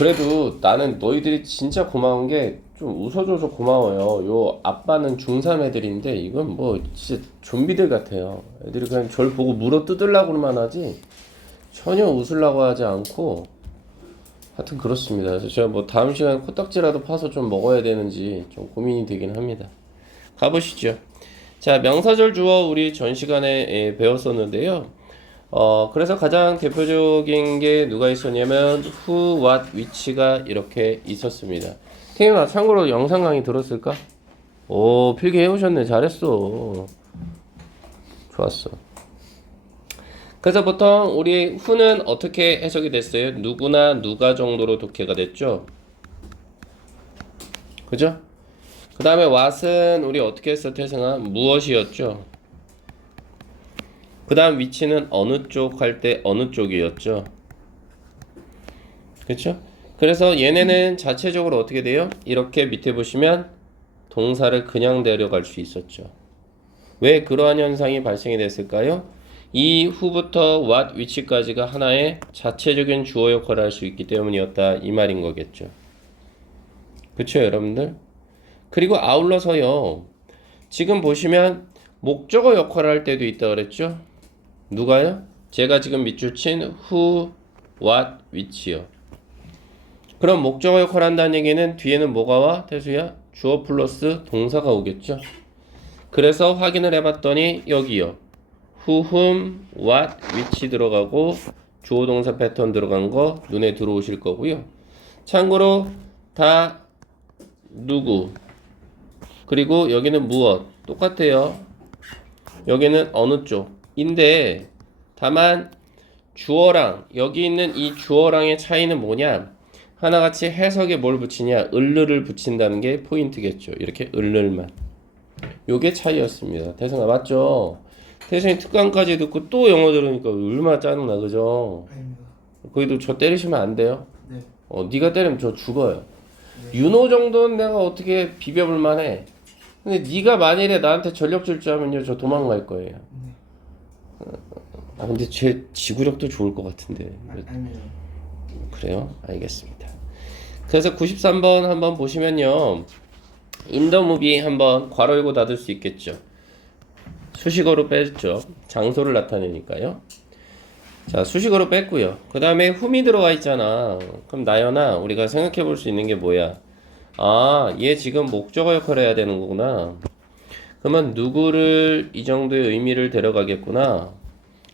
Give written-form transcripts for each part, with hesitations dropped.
그래도 나는 너희들이 진짜 고마운 게 좀 웃어줘서 고마워요. 요 아빠는 중3 애들인데 이건 뭐 진짜 좀비들 같아요. 애들이 그냥 절 보고 물어 뜯으려고만 하지 전혀 웃으려고 하지 않고 하여튼 그렇습니다. 그래서 제가 뭐 다음 시간에 코딱지라도 파서 좀 먹어야 되는지 좀 고민이 되긴 합니다. 가보시죠. 자, 명사절 주어 우리 전 시간에 배웠었는데요. 그래서 가장 대표적인 게 누가 있었냐면 who, what, which가 이렇게 있었습니다. 태윤아, 참고로 영상 강의 들었을까? 오, 필기 해오셨네. 잘했어. 좋았어. 그래서 보통 우리 who는 어떻게 해석이 됐어요? 누구나 누가 정도로 독해가 됐죠? 그죠? 그 다음에 what은 우리 어떻게 했어, 태승아? 무엇이었죠? 그 다음 which는 어느 쪽 할 때 어느 쪽이었죠? 그쵸? 그래서 얘네는 자체적으로 어떻게 돼요? 이렇게 밑에 보시면 동사를 그냥 데려갈 수 있었죠. 왜 그러한 현상이 발생이 됐을까요? 이 후부터 what, which까지가 하나의 자체적인 주어 역할을 할 수 있기 때문이었다 이 말인 거겠죠. 그쵸 여러분들? 그리고 아울러서요. 지금 보시면 목적어 역할을 할 때도 있다 그랬죠? 누가요? 제가 지금 밑줄 친 who, what, which요. 그럼 목적어 역할을 한다는 얘기는 뒤에는 뭐가 와? 태수야? 주어 플러스 동사가 오겠죠? 그래서 확인을 해봤더니 여기요. who, whom, what, which 들어가고 주어 동사 패턴 들어간 거 눈에 들어오실 거고요. 참고로 다 누구 그리고 여기는 무엇 똑같아요. 여기는 어느 쪽인데 다만 주어랑 여기 있는 이 주어랑의 차이는 뭐냐? 하나같이 해석에 뭘 붙이냐? 을르를 붙인다는 게 포인트겠죠. 이렇게 을르만. 요게 차이였습니다. 태승아 맞죠? 태승이 특강까지 듣고 또 영어 들으니까 얼마나 짜증나 그죠? 아닙니다. 거기도 저 때리시면 안 돼요. 네. 네가 때리면 저 죽어요. 윤호 정도는 내가 어떻게 비벼볼 만해. 근데 네가 만일에 나한테 전력 질주하면요 저 도망갈 거예요. 아 근데 제 지구력도 좋을 것 같은데. 아닙니다. 그래요? 알겠습니다. 그래서 93번 한번 보시면요. 인더무비 한번 괄호 열고 닫을 수 있겠죠. 수식어로 뺐죠. 장소를 나타내니까요. 자, 수식어로 뺐고요. 그 다음에 whom이 들어가 있잖아. 그럼 나연아, 우리가 생각해 볼 수 있는 게 뭐야? 아, 얘 지금 목적어 역할을 해야 되는 거구나. 그러면 누구를 이 정도의 의미를 데려가겠구나.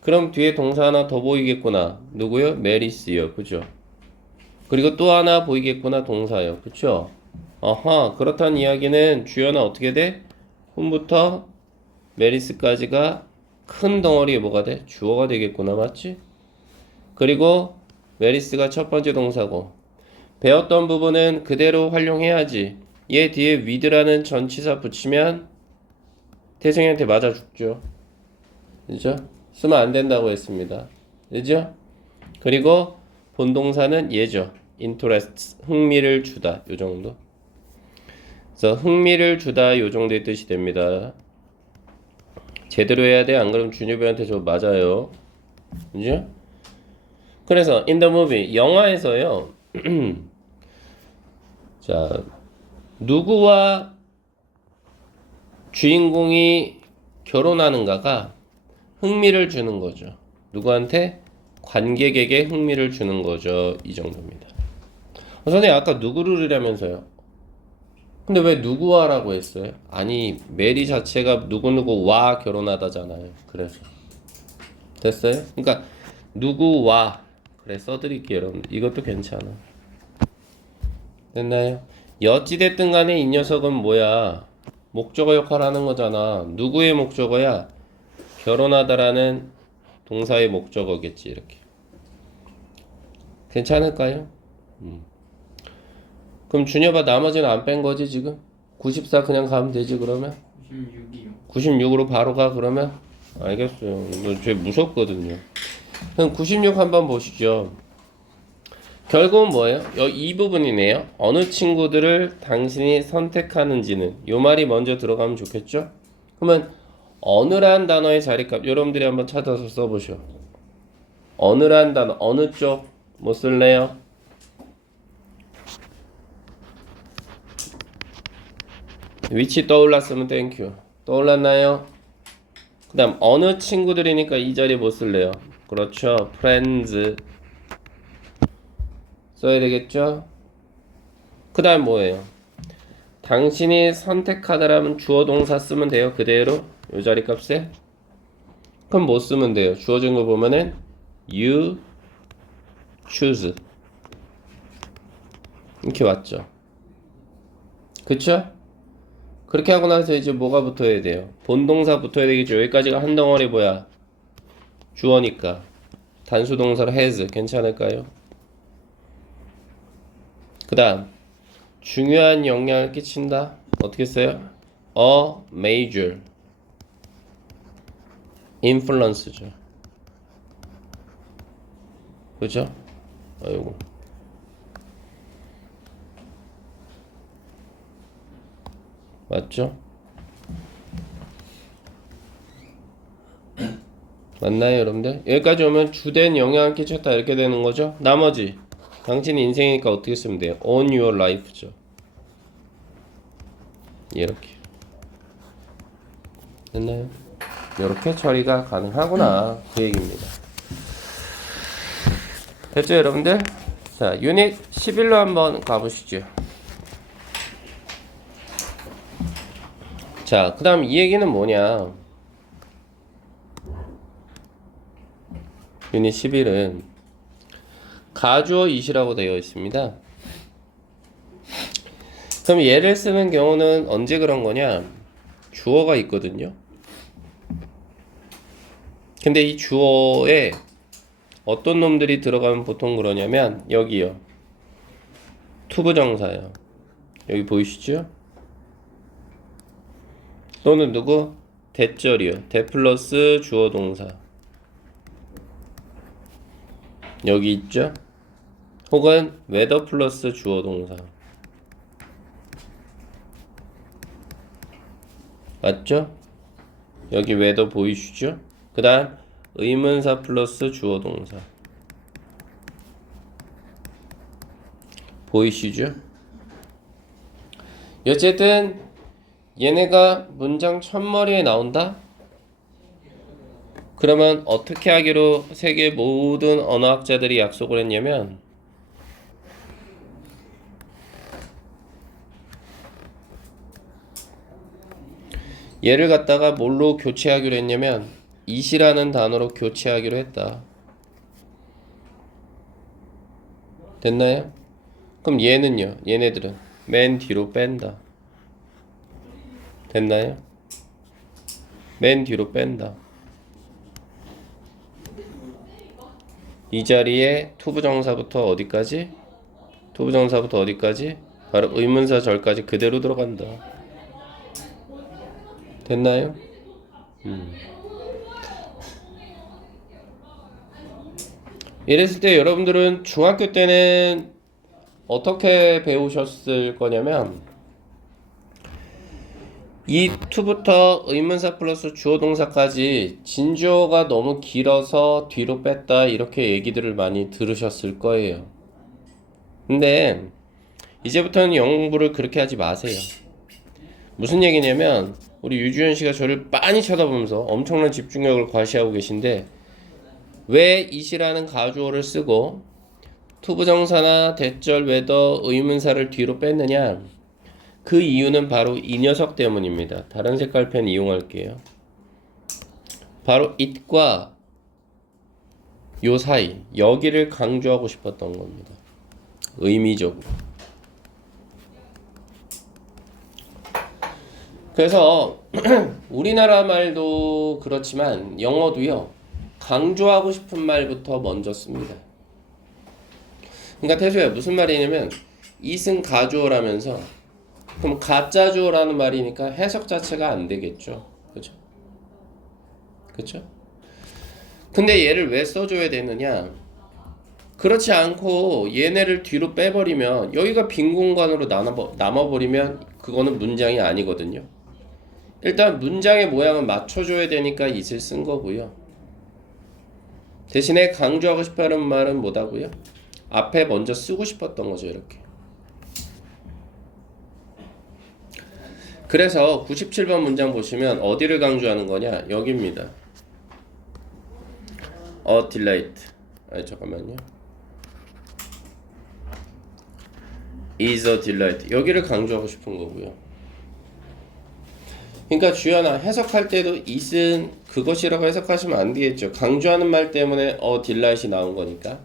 그럼 뒤에 동사 하나 더 보이겠구나. 누구요? 메리스요. 그죠? 그리고 또 하나 보이겠구나. 동사요. 그쵸? 어허, 그렇다는 이야기는 주어는 어떻게 돼? whom부터 메리스까지가 큰 덩어리에 뭐가 돼? 주어가 되겠구나. 맞지? 그리고 메리스가 첫 번째 동사고 배웠던 부분은 그대로 활용해야지. 얘 뒤에 with라는 전치사 붙이면 태승이한테 맞아 죽죠. 그죠? 쓰면 안 된다고 했습니다. 그죠? 그리고 본동사는 얘죠. interest, 흥미를 주다. 요 정도. 그래서 흥미를 주다 요 정도의 뜻이 됩니다. 제대로 해야 돼. 안 그러면 준엽이한테 저 맞아요. 그죠? 그래서 in the movie 영화에서요. 자, 누구와 주인공이 결혼하는가가 흥미를 주는 거죠. 누구한테? 관객에게 흥미를 주는 거죠. 이 정도입니다. 선생님 아까 누구를이라면서요? 근데 왜 누구와라고 했어요? 아니 메리 자체가 누구누구와 결혼하다잖아요. 그래서 됐어요? 그러니까 누구와 그래 써드릴게요 여러분. 이것도 괜찮아. 됐나요? 어찌됐든 간에 이 녀석은 뭐야? 목적어 역할을 하는 거잖아. 누구의 목적어야? 결혼하다라는 동사의 목적어겠지 이렇게. 괜찮을까요? 그럼 준엽아 나머지는 안 뺀 거지 지금? 94 그냥 가면 되지 그러면? 96이요. 96으로 바로 가 그러면? 알겠어요. 이거 쟤 무섭거든요. 그럼 96 한번 보시죠. 결국은 뭐예요? 이 부분이네요. 어느 친구들을 당신이 선택하는지는 요 말이 먼저 들어가면 좋겠죠? 그러면 어느란 단어의 자리값 여러분들이 한번 찾아서 써보셔. 어느란 단어 어느 쪽 뭐 쓸래요? 위치 떠올랐으면 땡큐. 떠올랐나요? 그 다음 어느 친구들이니까 이 자리 못 쓸래요. 그렇죠. friends 써야 되겠죠. 그 다음 뭐예요? 당신이 선택하다라면 주어 동사 쓰면 돼요. 그대로 요 자리 값에. 그럼 뭐 쓰면 돼요? 주어진 거 보면은 you choose 이렇게 왔죠. 그쵸? 그렇게 하고 나서 이제 뭐가 붙어야 돼요? 본동사 붙어야 되겠죠. 여기까지가 한 덩어리 뭐야? 주어니까 단수 동사로 has 괜찮을까요? 그 다음 중요한 영향을 끼친다. 어떻게 써요? A major influence죠. 그죠? 아이고. 맞죠? 맞나요, 여러분들? 여기까지 오면 주된 영향을 끼쳤다 이렇게 되는 거죠. 나머지 당신 인생이니까 어떻게 쓰면 돼요? On your life죠. 이렇게 됐나요? 이렇게 처리가 가능하구나 그 얘기입니다. 됐죠, 여러분들? 자, 유닛 11로 한번 가보시죠. 자, 그 다음 이 얘기는 뭐냐? 유닛 11은 가주어 이시라고 되어 있습니다. 그럼 얘를 쓰는 경우는 언제 그런 거냐? 주어가 있거든요. 근데 이 주어에 어떤 놈들이 들어가면 보통 그러냐면 여기요. 투부정사요. 여기 보이시죠? 또는 누구? 대절이요. 대 플러스 주어 동사. 여기 있죠? 혹은 whether 플러스 주어 동사. 맞죠? 여기 whether 보이시죠? 그 다음 의문사 플러스 주어 동사. 보이시죠? 어쨌든 얘네가 문장 첫머리에 나온다? 그러면 어떻게 하기로 세계 모든 언어학자들이 약속을 했냐면 얘를 갖다가 뭘로 교체하기로 했냐면 it이라는 단어로 교체하기로 했다. 됐나요? 그럼 얘는요? 얘네들은 맨 뒤로 뺀다. 됐나요? 맨 뒤로 뺀다. 이 자리에 투부정사부터 어디까지? 투부정사부터 어디까지? 바로 의문사 절까지 그대로 들어간다. 됐나요? 이랬을 때 여러분들은 중학교 때는 어떻게 배우셨을 거냐면 이 to부터 의문사 플러스 주어 동사까지 진주어가 너무 길어서 뒤로 뺐다 이렇게 얘기들을 많이 들으셨을 거예요. 근데 이제부터는 영어 공부를 그렇게 하지 마세요. 무슨 얘기냐면 우리 유주현 씨가 저를 빤히 쳐다보면서 엄청난 집중력을 과시하고 계신데 왜 it이라는 가주어를 쓰고 투부정사나 대절, whether, 의문사를 뒤로 뺐느냐? 그 이유는 바로 이 녀석 때문입니다. 다른 색깔 펜 이용할게요. 바로 it과 요 사이, 여기를 강조하고 싶었던 겁니다. 의미적으로. 그래서 우리나라 말도 그렇지만 영어도요. 강조하고 싶은 말부터 먼저 씁니다. 그러니까 태수야 무슨 말이냐면 it은 가주어라면서 그럼 가짜주어라는 말이니까 해석 자체가 안 되겠죠. 그죠? 그쵸? 근데 얘를 왜 써줘야 되느냐? 그렇지 않고 얘네를 뒤로 빼버리면 여기가 빈 공간으로 남아버리면 그거는 문장이 아니거든요. 일단 문장의 모양은 맞춰줘야 되니까 it을 쓴 거고요. 대신에 강조하고 싶어하는 말은 뭐다고요? 앞에 먼저 쓰고 싶었던 거죠. 이렇게. 그래서 97번 문장 보시면 어디를 강조하는 거냐? 여기입니다. delight. 잠깐만요. is a delight. 여기를 강조하고 싶은 거고요. 그러니까 주연아 해석할 때도 is은 그것이라고 해석하시면 안 되겠죠. 강조하는 말 때문에 delight이 나온 거니까.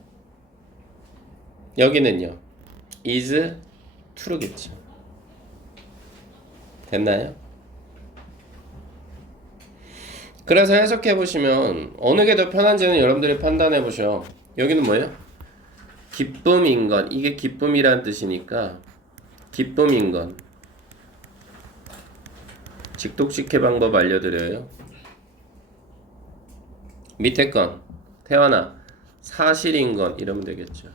여기는요. is true겠죠. 됐나요? 그래서 해석해 보시면 어느 게 더 편한지는 여러분들이 판단해 보셔. 여기는 뭐예요? 기쁨인 건, 이게 기쁨이란 뜻이니까 기쁨인 건 직독식해 방법 알려드려요. 밑에 건 태어나 사실인 건 이러면 되겠죠.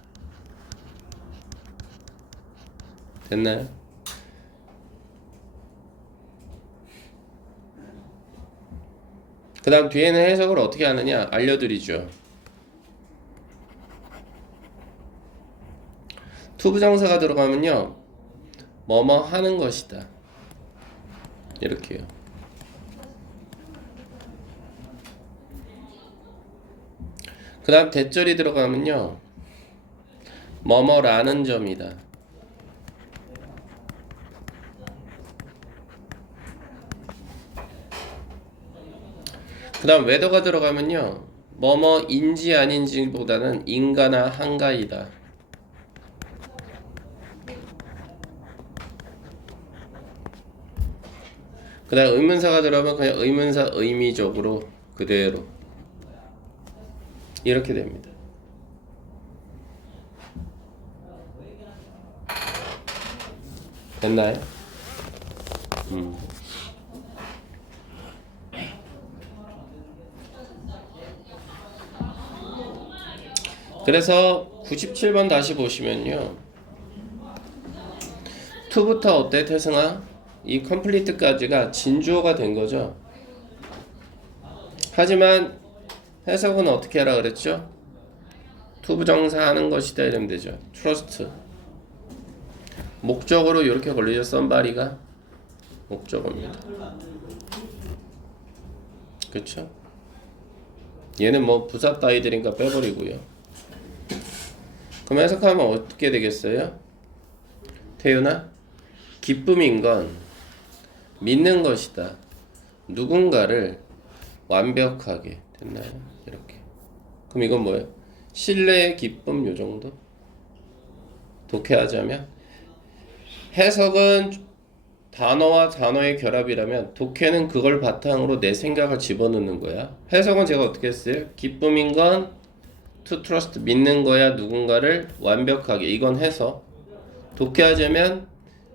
됐나요? 그 다음 뒤에는 해석을 어떻게 하느냐 알려드리죠. 투부정사가 들어가면요 뭐뭐 하는 것이다 이렇게요. 그 다음 대절이 들어가면요 뭐뭐라는 점이다. 그 다음 웨더가 들어가면요 뭐뭐인지 아닌지보다는 인가나 한가이다. 그 다음 의문사가 들어가면 그냥 의문사 의미적으로 그대로 이렇게 됩니다. 됐나요? 그래서 97번 다시 보시면요 to부터 어때 태승아? 이 complete까지가 진주어가 된 거죠. 하지만 해석은 어떻게 하라 그랬죠? 투부정사 하는 것이다 이러면 되죠. trust 목적으로 이렇게 걸리죠. somebody가 목적어입니다. 그쵸? 얘는 뭐 부사 따위들인가 빼버리고요. 그럼 해석하면 어떻게 되겠어요? 태윤아? 기쁨인 건 믿는 것이다. 누군가를 완벽하게 됐나요? 이렇게. 그럼 이건 뭐예요? 신뢰의 기쁨 요 정도? 독해하자면 해석은 단어와 단어의 결합이라면 독해는 그걸 바탕으로 내 생각을 집어넣는 거야. 해석은 제가 어떻게 했어요? 기쁨인 건 to trust 믿는 거야. 누군가를 완벽하게. 이건 해석. 독해하자면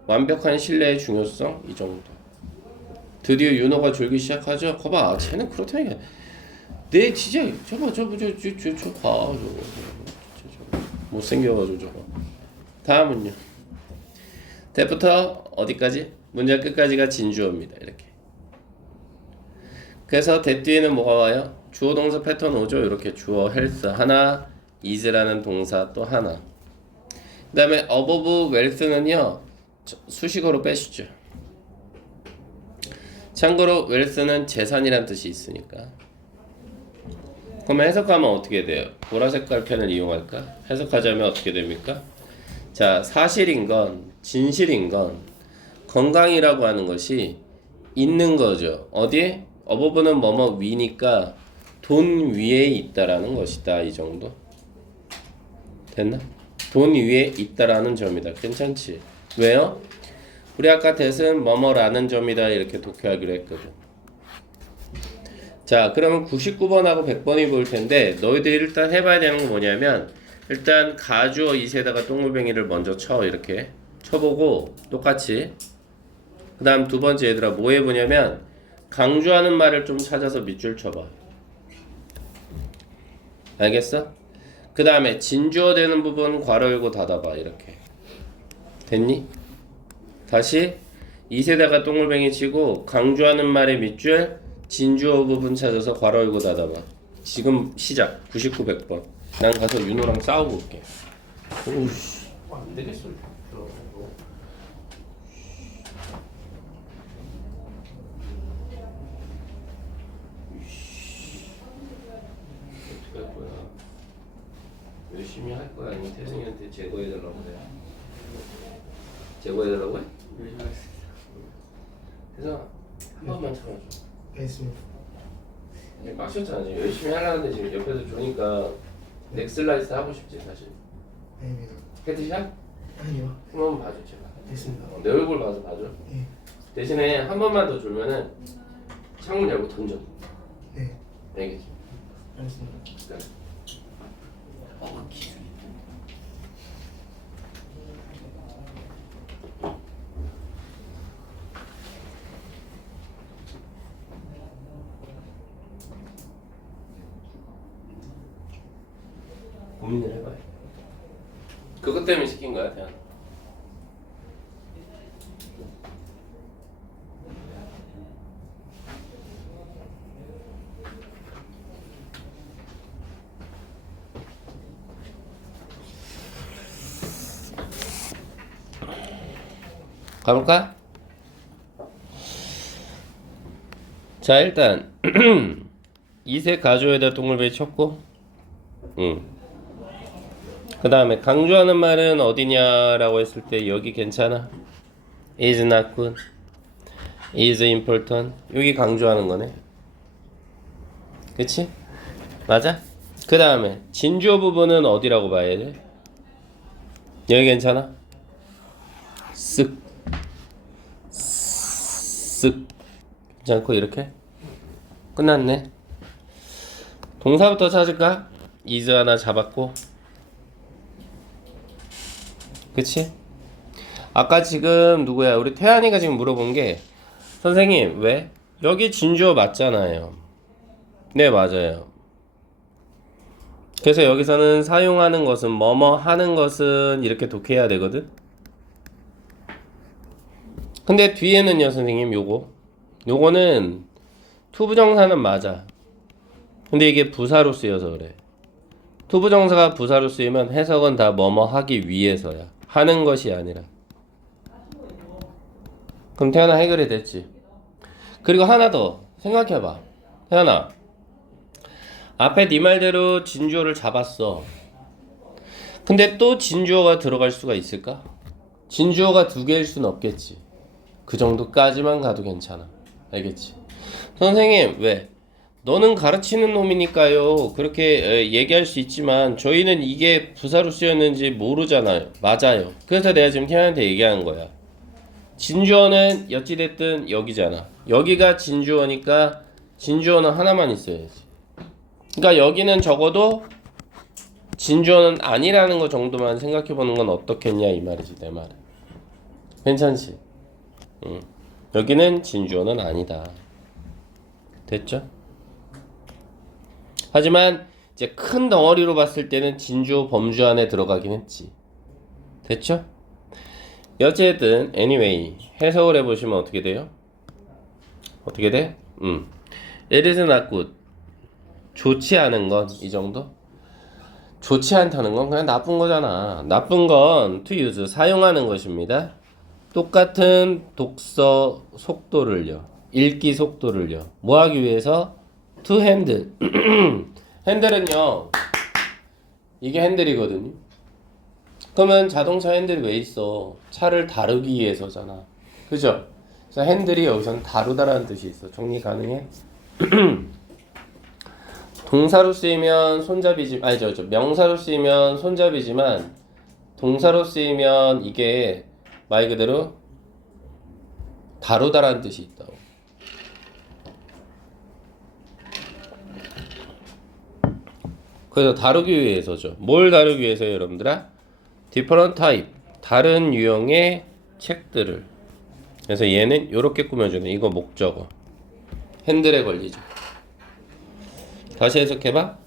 완벽한 신뢰의 중요성 이 정도. 드디어 윤호가 졸기 시작하죠. 거봐, 쟤는 그렇다니까. 내 진짜 저봐 저봐 저봐 못생겨가지고 저거. 다음은요. 대부터 어디까지? 문장 끝까지가 진주어입니다. 이렇게. 그래서 대 뒤에는 뭐가 와요? 주어 동사 패턴 오죠. 이렇게 주어 헬스 하나, is라는 동사 또 하나. 그 다음에 above wealth는요 수식어로 빼시죠. 참고로 wealth는 재산이란 뜻이 있으니까. 그러면 해석하면 어떻게 돼요? 보라색깔 펜을 이용할까? 해석하자면 어떻게 됩니까? 자, 사실인 건, 진실인 건 건강이라고 하는 것이 있는 거죠. 어디에? 어버브는 뭐뭐 위니까 돈 위에 있다라는 것이다. 이 정도. 됐나? 돈 위에 있다라는 점이다. 괜찮지? 왜요? 우리 아까 대은 뭐뭐라는 점이다 이렇게 독해하기로 했거든. 자, 그러면 99번하고 100번이 보일 텐데 너희들이 일단 해봐야 되는 건 뭐냐면 일단 가주어 이세다가 똥물뱅이를 먼저 쳐. 이렇게 쳐보고 똑같이 그 다음 두 번째 얘들아 뭐 해보냐면 강조하는 말을 좀 찾아서 밑줄 쳐봐. 알겠어? 그 다음에 진주어 되는 부분 괄호 열고 닫아봐. 이렇게 됐니? 다시 이세다가 똥물뱅이 치고 강조하는 말의 밑줄 진주어 부분 찾아서 괄호 열고 닫아봐. 지금 시작. 99, 100번. 난 가서 윤호랑 싸우고 올게. 오우씨 안 되겠어. 열심히 할 거야 아니면 태승이한테 제거해달라고 그래? 제거해달라고 해? 열심히 하겠습니다. 태승아 한 번만 참아줘. 알겠습니다. 빡쳤잖아 지금 열심히 하려는데 지금 옆에서 조니까 넥슬라이스 하고 싶지 사실. 아닙니다. 헤드샷? 아니요. 한 번만 봐줘 제발. 됐습니다. 내 얼굴 봐서 봐줘. 예. 대신에 한 번만 더 졸면은 창문 열고 던져. 네. 알겠지? 알겠습니다. 그래. 고민을 해봐요. 그것 때문에 시킨 거야, 대한. 가볼까? 자, 일단 이색 가조에다 동글베이 쳤고, 그 다음에 강조하는 말은 어디냐라고 했을 때 여기 괜찮아? is not good, is important. 여기 강조하는 거네. 그치? 맞아? 그 다음에 진주어 부분은 어디라고 봐야 돼? 여기 괜찮아? 쓱 괜찮고 이렇게? 끝났네. 동사부터 찾을까? is 하나 잡았고, 그치? 아까 지금 누구야? 우리 태안이가 지금 물어본 게, 선생님 왜? 여기 진주어 맞잖아요. 네, 맞아요. 그래서 여기서는 사용하는 것은 뭐뭐 하는 것은 이렇게 독해야 되거든. 근데 뒤에는요 선생님, 요거는 투부정사는 맞아. 근데 이게 부사로 쓰여서 그래. 투부정사가 부사로 쓰이면 해석은 다 뭐뭐 하기 위해서야, 하는 것이 아니라. 그럼 태연아 해결이 됐지. 그리고 하나 더 생각해봐. 태연아, 앞에 네 말대로 진주어를 잡았어. 근데 또 진주어가 들어갈 수가 있을까? 진주어가 두 개일 순 없겠지. 그 정도까지만 가도 괜찮아. 알겠지? 선생님 왜? 너는 가르치는 놈이니까요 그렇게 얘기할 수 있지만 저희는 이게 부사로 쓰였는지 모르잖아요. 맞아요. 그래서 내가 지금 태연한테 얘기하는 거야. 진주어는 어찌됐든 여기잖아. 여기가 진주어니까 진주어는 하나만 있어야지. 그러니까 여기는 적어도 진주어는 아니라는 거 정도만 생각해보는 건 어떻겠냐 이 말이지, 내 말은. 괜찮지? 여기는 진주어는 아니다. 됐죠? 하지만 이제 큰 덩어리로 봤을 때는 진주어 범주 안에 들어가긴 했지. 됐죠? 어쨌든 anyway 해석을 해보시면 어떻게 돼요? 어떻게 돼? It is not good. 좋지 않은 건 이 정도? 좋지 않다는 건 그냥 나쁜 거잖아. 나쁜 건 to use, 사용하는 것입니다. 똑같은 독서 속도를요, 읽기 속도를요, 뭐 하기 위해서? to handle. 핸들은요, 이게 핸들이거든요. 그러면 자동차 핸들이 왜 있어? 차를 다루기 위해서잖아. 그죠? 그래서 핸들이 여기서는 다루다라는 뜻이 있어. 정리 가능해? 동사로 쓰이면 손잡이지, 아니 명사로 쓰이면 손잡이지만 동사로 쓰이면 이게 말 그대로 다루다라는 뜻이 있다고. 그래서 다루기 위해서죠. 뭘 다루기 위해서요, 여러분들아? different type, 다른 유형의 책들을. 그래서 얘는 이렇게 꾸며주는, 이거 목적어. 핸들에 걸리죠. 다시 해석해봐.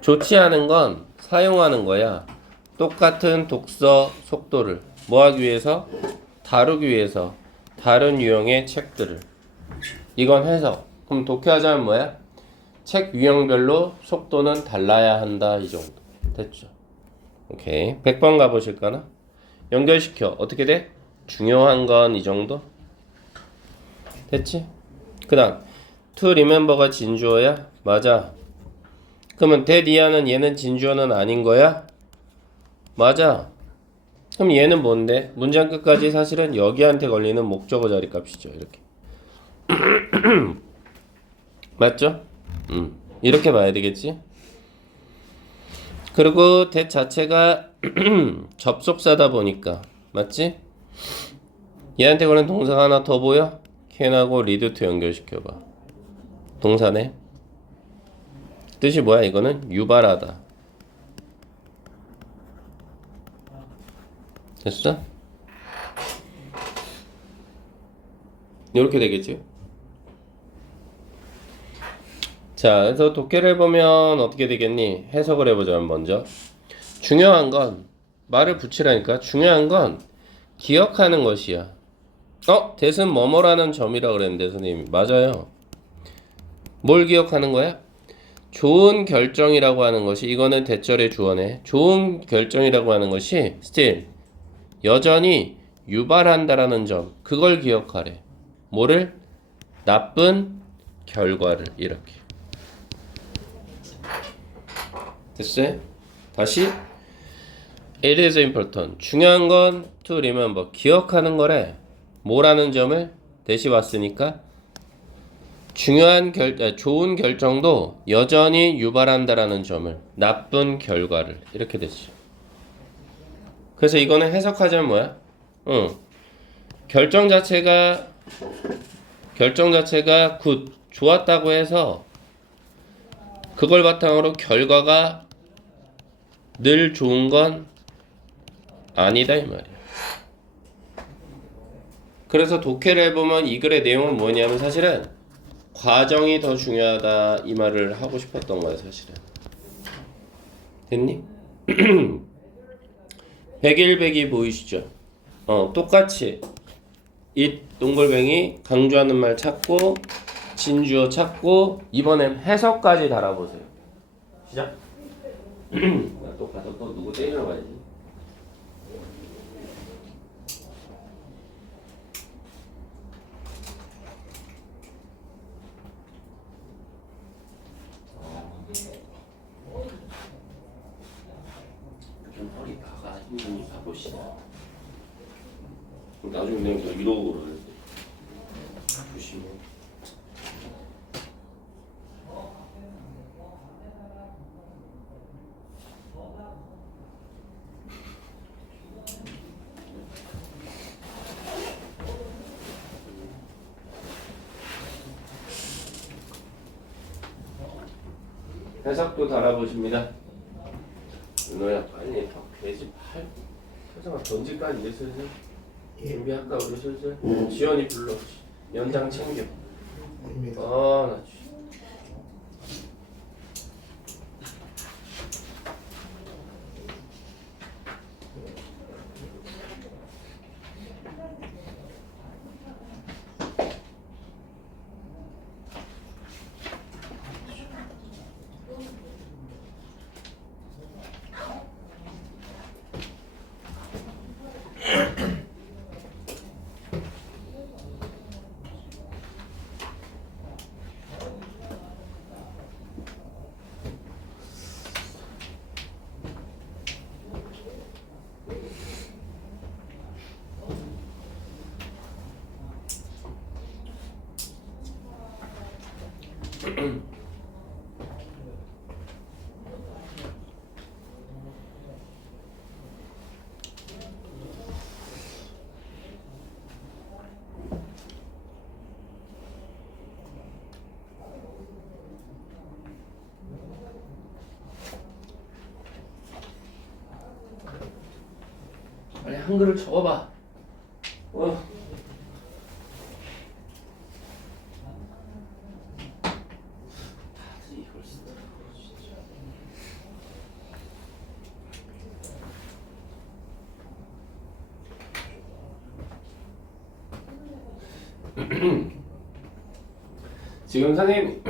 좋지 않은 건 사용하는 거야. 똑같은 독서 속도를 뭐 하기 위해서? 다루기 위해서 다른 유형의 책들을. 이건 해석. 그럼 독해하자면 뭐야? 책 유형별로 속도는 달라야 한다, 이 정도. 됐죠? 오케이. 100번 가보실까나? 연결시켜. 어떻게 돼? 중요한 건 이 정도? 됐지? 그 다음 to remember가 진주어야? 맞아. 그러면 that 이하는 얘는 진주어는 아닌 거야? 맞아. 그럼 얘는 뭔데? 문장 끝까지 사실은 여기한테 걸리는 목적어 자리 값이죠. 이렇게. 맞죠? 이렇게 봐야 되겠지? 그리고 that 자체가 접속사다 보니까 맞지? 얘한테 걸린 동사가 하나 더 보여? can하고 lead to 연결시켜봐. 동사네. 뜻이 뭐야? 이거는 유발하다. 됐어? 이렇게 되겠지? 자, 그래서 독해를 해보면 어떻게 되겠니? 해석을 해보자면 먼저 중요한 건 말을 붙이라니까 중요한 건 기억하는 것이야. 대신 뭐뭐라는 점이라 그랬는데 선생님이 맞아요. 뭘 기억하는 거야? 좋은 결정이라고 하는 것이 이거는 대절의 주어네. 좋은 결정이라고 하는 것이 still 여전히 유발한다라는 점 그걸 기억하래. 뭐를? 나쁜 결과를 이렇게. 됐어요? 다시 It is important. 중요한 건 to remember. 기억하는 거래. 뭐라는 점을 대시 왔으니까 좋은 결정도 여전히 유발한다라는 점을 나쁜 결과를 이렇게 됐죠. 그래서 이거는 해석하자면 뭐야? 결정 자체가 굿 좋았다고 해서 그걸 바탕으로 결과가 늘 좋은 건 아니다 이 말이야. 그래서 독해를 해보면 이 글의 내용은 뭐냐면 사실은 과정이 더 중요하다 이 말을 하고 싶었던 거야 사실은. 됐니? 101백이 보이시죠? 똑같이 이 동글뱅이 강조하는 말 찾고 진주어 찾고 이번엔 해석까지 달아보세요. 시작. 또 가서 또 누구 때리러 가야지. 좀 허리 박아 힘좀 가보시다. 나중에 그냥 더 이러고 그러는데 조심해. 해석도 달아보십니다. 은호야 빨리 돼지 팔 표정아 던질까 이제 슬슬 준비할까 우리 슬슬. 지연이 불러 연장 챙겨. 아닙니다. 나 빨리 한글을 적어봐. 지금 선생님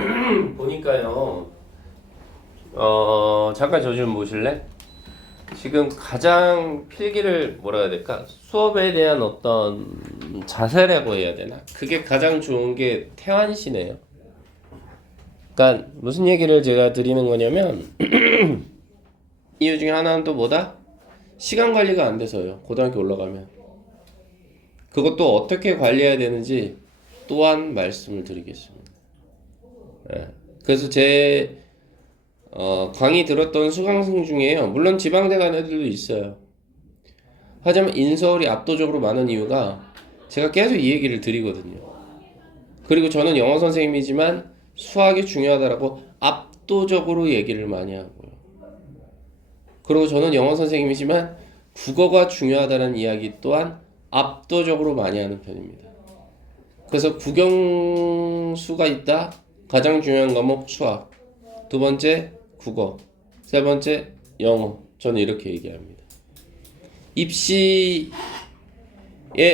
보니까요. 잠깐 저 좀 보실래? 지금 가장 필기를 뭐라 해야 될까? 수업에 대한 어떤 자세라고 해야 되나? 그게 가장 좋은 게 태환 씨네요. 그러니까 무슨 얘기를 제가 드리는 거냐면 이유 중에 하나는 또 뭐다? 시간 관리가 안 돼서요. 고등학교 올라가면. 그것도 어떻게 관리해야 되는지 또한 말씀을 드리겠습니다. 예. 그래서 제 강의 들었던 수강생 중에요. 물론 지방대 간 애들도 있어요. 하지만 인서울이 압도적으로 많은 이유가 제가 계속 이 얘기를 드리거든요. 그리고 저는 영어 선생님이지만 수학이 중요하다라고 압도적으로 얘기를 많이 하고요. 그리고 저는 영어 선생님이지만 국어가 중요하다는 이야기 또한 압도적으로 많이 하는 편입니다. 그래서 국영수가 있다. 가장 중요한 과목 수학. 두 번째 국어. 세 번째 영어. 저는 이렇게 얘기합니다. 입시의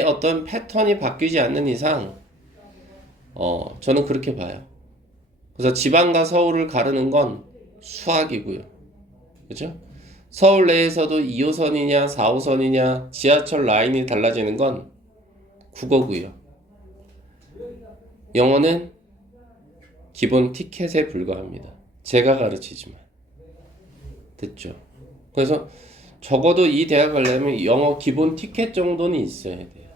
어떤 패턴이 바뀌지 않는 이상 저는 그렇게 봐요. 그래서 지방과 서울을 가르는 건 수학이고요. 그죠? 서울 내에서도 2호선이냐 4호선이냐 지하철 라인이 달라지는 건 국어고요. 영어는 기본 티켓에 불과합니다. 제가 가르치지만. 됐죠? 그래서 적어도 이 대학 가려면 영어 기본 티켓 정도는 있어야 돼요.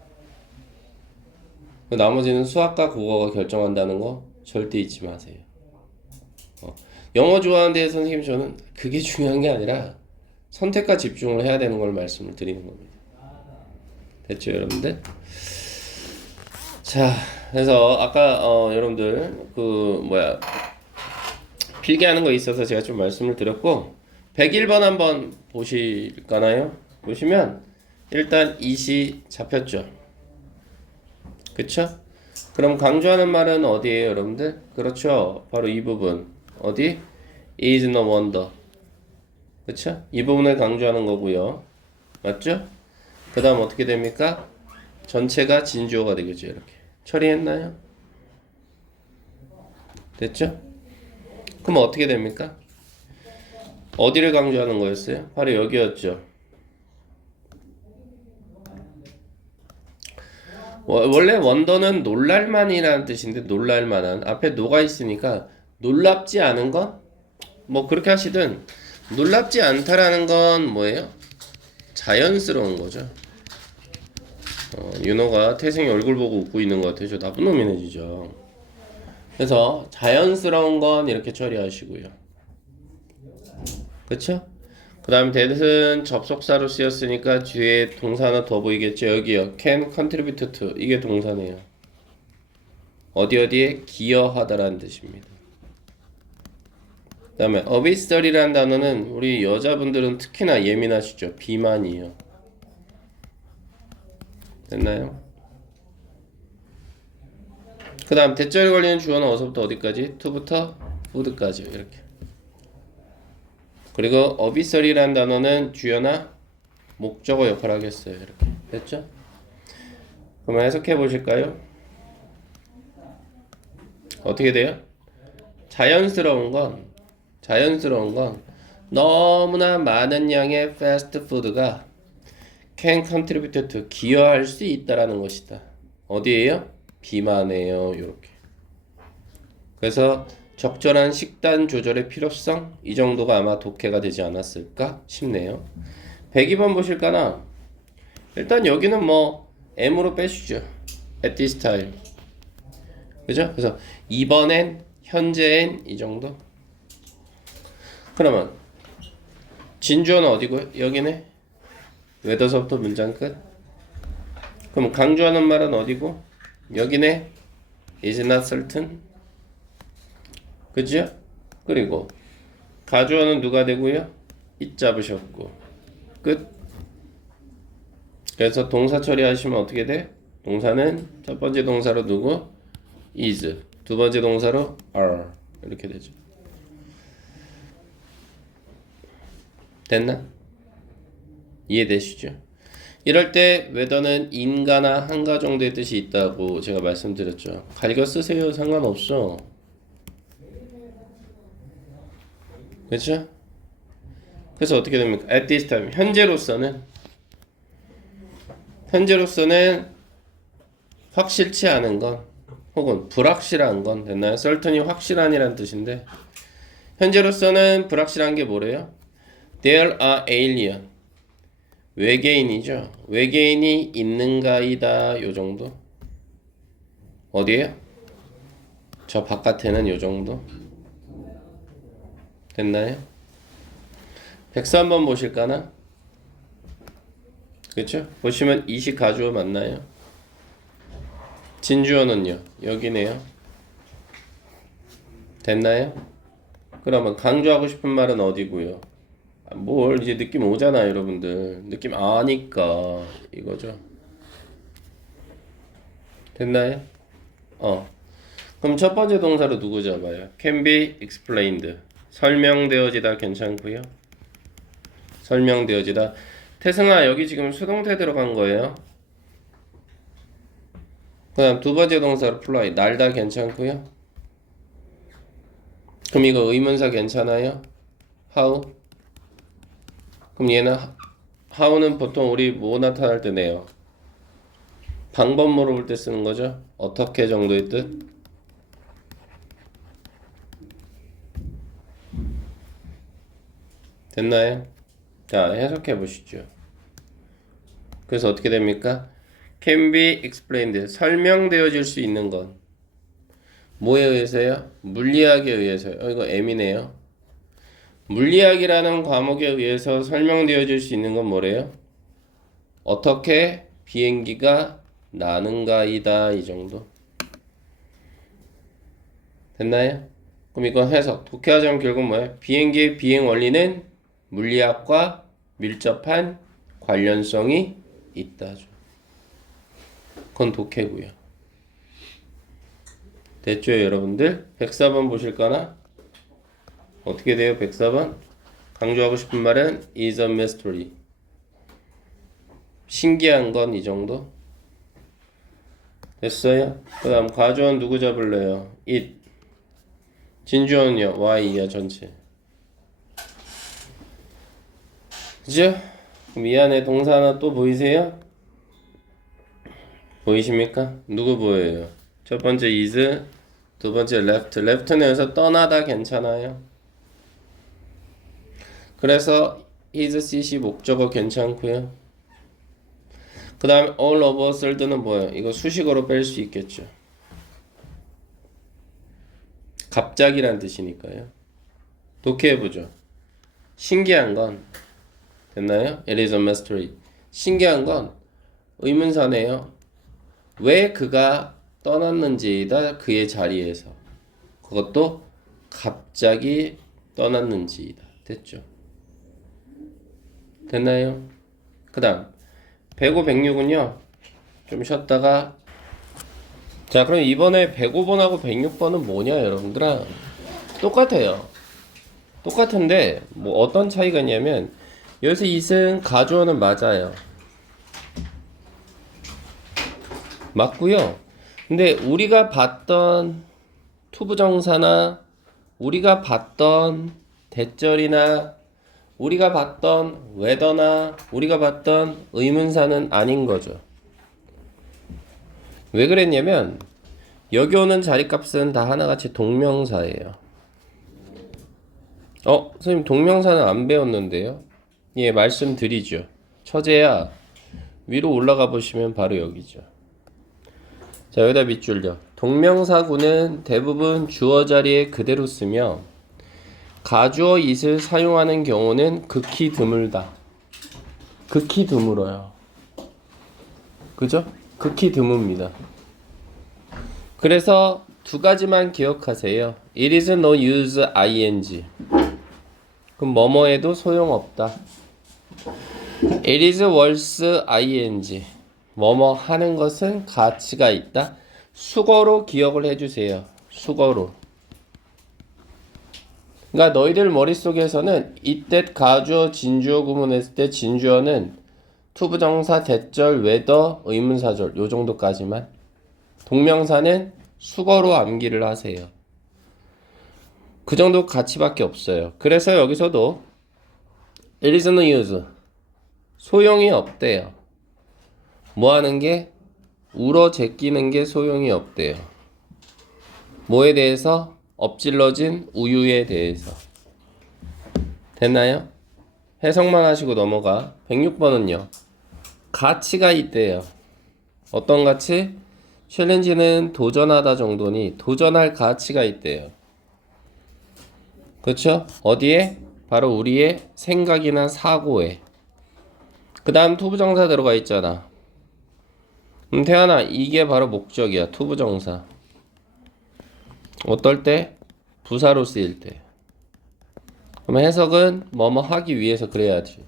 나머지는 수학과 국어가 결정한다는 거 절대 잊지 마세요. 영어 좋아하는데 선생님 저는 그게 중요한 게 아니라 선택과 집중을 해야 되는 걸 말씀을 드리는 겁니다. 됐죠, 여러분들? 자, 그래서 아까 여러분들 필기하는 거 있어서 제가 좀 말씀을 드렸고 101번 한번 보실까나요? 보시면 일단 이시 잡혔죠. 그쵸? 그럼 강조하는 말은 어디에요, 여러분들? 그렇죠. 바로 이 부분. 어디? is no wonder. 그쵸? 이 부분을 강조하는 거고요. 맞죠? 그 다음 어떻게 됩니까? 전체가 진주어가 되겠죠. 이렇게. 처리했나요? 됐죠? 그럼 어떻게 됩니까? 어디를 강조하는 거였어요? 바로 여기였죠. 원래 원더는 놀랄만이라는 뜻인데 놀랄만한 앞에 노가 있으니까 놀랍지 않은 건? 뭐 그렇게 하시든 놀랍지 않다라는 건 뭐예요? 자연스러운 거죠. 윤호가 태생이 얼굴 보고 웃고 있는 것 같아요. 저 나쁜 놈이네 진짜. 그래서 자연스러운 건 이렇게 처리하시고요. 그쵸? 그 다음에 that은 접속사로 쓰였으니까 뒤에 동사 하나 더 보이겠죠? 여기요. can contribute to. 이게 동사네요. 어디에 기여하다라는 뜻입니다. 그 다음에 obviously라는 단어는 우리 여자분들은 특히나 예민하시죠? 비만이에요. 됐나요? 그 다음 대절에 걸리는 주어는 어디서부터 어디까지? to부터 would까지 이렇게. 그리고 obviously라는 단어는 주어나 목적어 역할을 하겠어요. 이렇게. 됐죠? 그러면 해석해 보실까요? 어떻게 돼요? 자연스러운 건 너무나 많은 양의 패스트푸드가 can contribute to 기여할 수 있다라는 것이다. 어디에요? 비만에요. 이렇게. 그래서 적절한 식단 조절의 필요성 이 정도가 아마 독해가 되지 않았을까 싶네요. 102번 보실까나? 일단 여기는 뭐 M으로 빼시죠. at this time. 그죠? 그래서 이번엔 현재엔 이 정도. 그러면 진주어는 어디고요? 여기네. whether서부터 문장 끝. 그럼 강조하는 말은 어디고? 여기네. is not certain. 그죠? 그리고 가주어는 누가 되고요? it 잡으셨고 끝. 그래서 동사 처리하시면 어떻게 돼? 동사는 첫 번째 동사로 누구? is. 두 번째 동사로 are. 이렇게 되죠. 됐나? 이해되시죠? 이럴 때 whether는 인가나 한가 정도의 뜻이 있다고 제가 말씀드렸죠. 갈겨 쓰세요. 상관없어. 그렇죠? 그래서 어떻게 됩니까? at this time 현재로서는 확실치 않은 건 혹은 불확실한 건 됐나요? certain이 확실한이란 뜻인데 현재로서는 불확실한 게 뭐래요? There are alien. 외계인이죠. 외계인이 있는가이다. 요 정도. 어디에요? 저 바깥에는 요 정도. 됐나요? 백서 한번 보실까나? 그쵸? 보시면 이식 가주어 맞나요? 진주어는요? 여기네요. 됐나요? 그러면 강조하고 싶은 말은 어디고요? 뭘 이제 느낌 오잖아요, 여러분들. 느낌 아니까 이거죠. 됐나요? 그럼 첫 번째 동사로 누구 잡아요? Can be explained. 설명되어지다 괜찮고요. 설명되어지다. 태승아, 여기 지금 수동태 들어간 거예요. 그다음 두 번째 동사로 fly. 날다 괜찮고요. 그럼 이거 의문사 괜찮아요? How? 그럼 얘는 how는 보통 우리 뭐 나타날 때 내요? 방법 물어볼 때 쓰는 거죠? 어떻게 정도의 뜻? 됐나요? 자, 해석해 보시죠. 그래서 어떻게 됩니까? Can be explained. 설명되어질 수 있는 건 뭐에 의해서요? 물리학에 의해서요. 이거 M이네요. 물리학이라는 과목에 의해서 설명되어질 수 있는 건 뭐래요? 어떻게 비행기가 나는가이다. 이 정도. 됐나요? 그럼 이건 해석. 독해하자면 결국 뭐예요? 비행기의 비행 원리는 물리학과 밀접한 관련성이 있다죠. 그건 독해고요. 됐죠, 여러분들? 104번 보실까나? 어떻게 돼요, 104번? 강조하고 싶은 말은 is a mystery. 신기한 건 이 정도? 됐어요? 그 다음 과주어는 누구 잡을래요? it. 진주어는요? y야 전체. 그죠? 그럼 이 안에 동사 하나 또 보이세요? 보이십니까? 누구 보여요? 첫 번째 is, 두 번째 left. left는 여기서 떠나다 괜찮아요. 그래서 his, sit이 목적어 괜찮고요. 그 다음에 all of us들은 뭐예요? 이거 수식어로 뺄 수 있겠죠. 갑자기란 뜻이니까요. 독해해보죠. 신기한 건 됐나요? It is a mystery. 신기한 건 의문사네요. 왜 그가 떠났는지이다. 그의 자리에서. 그것도 갑자기 떠났는지이다. 됐죠? 됐나요? 그 다음 105, 106은요. 좀 쉬었다가 자, 그럼 이번에 105번하고 106번은 뭐냐, 여러분들아? 똑같아요. 똑같은데 뭐 어떤 차이가 있냐면 여기서 이승 가주어는 맞아요. 맞고요. 근데 우리가 봤던 투부정사나 우리가 봤던 대절이나 우리가 봤던 whether나 우리가 봤던 의문사는 아닌 거죠. 왜 그랬냐면 여기 오는 자리값은 다 하나같이 동명사예요. 선생님 동명사는 안 배웠는데요. 예, 말씀드리죠. 처제야, 위로 올라가 보시면 바로 여기죠. 자, 여기다 밑줄요. 동명사구는 대부분 주어 자리에 그대로 쓰며 가주어 it을 사용하는 경우는 극히 드물다. 극히 드물어요. 그죠? 극히 드뭅니다. 그래서 두 가지만 기억하세요. It is no use ing. 그럼 뭐뭐해도 소용없다. It is worth ing. 뭐뭐 하는 것은 가치가 있다. 수거로 기억을 해주세요. 수거로. 그러니까 너희들 머릿속에서는 이때 가주어 진주어 구문했을 때 진주어는 투부정사 대절 whether 의문사절 요 정도까지만. 동명사는 수거로 암기를 하세요. 그 정도 가치밖에 없어요. 그래서 여기서도 it is no use. 소용이 없대요. 뭐 하는 게? 울어 제끼는 게 소용이 없대요. 뭐에 대해서? 엎질러진 우유에 대해서. 됐나요? 해석만 하시고 넘어가. 106번은요. 가치가 있대요. 어떤 가치? 챌린지는 도전하다 정도니 도전할 가치가 있대요. 그렇죠? 어디에? 바로 우리의 생각이나 사고에. 그 다음 투부정사 들어가 있잖아. 태연아, 이게 바로 목적이야. 투부정사. 어떨 때? 부사로 쓰일 때. 그럼 해석은 뭐뭐 하기 위해서 그래야지.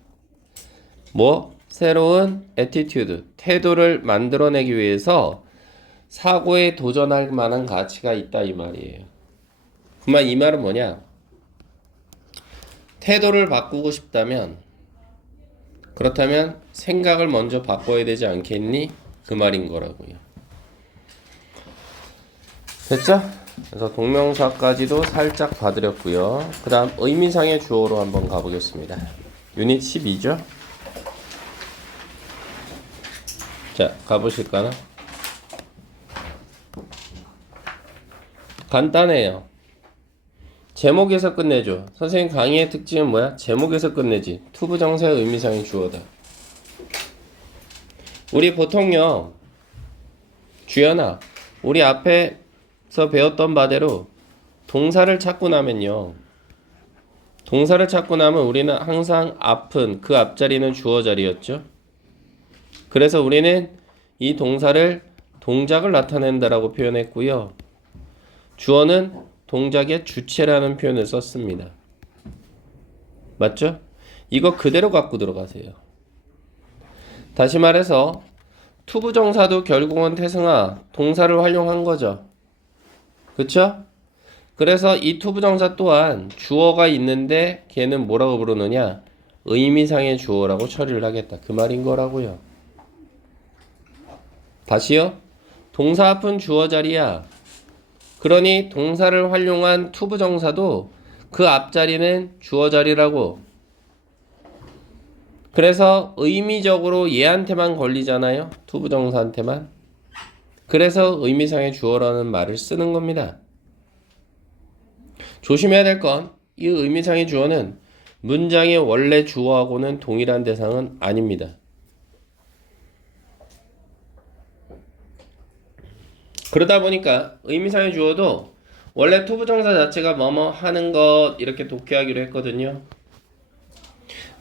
뭐? 새로운 attitude, 태도를 만들어내기 위해서 사고에 도전할 만한 가치가 있다 이 말이에요. 그만 이 말은 뭐냐? 태도를 바꾸고 싶다면 그렇다면 생각을 먼저 바꿔야 되지 않겠니? 그 말인 거라고요. 됐죠? 그래서 동명사까지도 살짝 봐드렸고요. 그 다음 의미상의 주어로 한번 가보겠습니다. 유닛 12죠? 자, 가보실까나? 간단해요. 제목에서 끝내죠. 선생님 강의의 특징은 뭐야? 제목에서 끝내지. 투부정사의 의미상의 주어다. 우리 보통요, 주연아, 우리 앞에서 배웠던 바대로 동사를 찾고 나면요, 동사를 찾고 나면 우리는 항상 앞은 그 앞자리는 주어 자리였죠. 그래서 우리는 이 동사를 동작을 나타낸다라고 표현했고요. 주어는 동작의 주체라는 표현을 썼습니다. 맞죠? 이거 그대로 갖고 들어가세요. 다시 말해서 투부정사도 결국은 태승아 동사를 활용한 거죠. 그쵸? 그래서 이 투부정사 또한 주어가 있는데 걔는 뭐라고 부르느냐? 의미상의 주어라고 처리를 하겠다. 그 말인 거라고요. 다시요. 동사 앞은 주어 자리야. 그러니 동사를 활용한 투부정사도 그 앞자리는 주어 자리라고. 그래서 의미적으로 얘한테만 걸리잖아요. 투부정사한테만. 그래서 의미상의 주어라는 말을 쓰는 겁니다. 조심해야 될 건 이 의미상의 주어는 문장의 원래 주어하고는 동일한 대상은 아닙니다. 그러다 보니까 의미상의 주어도 원래 투부정사 자체가 뭐뭐 하는 것 이렇게 독해하기로 했거든요.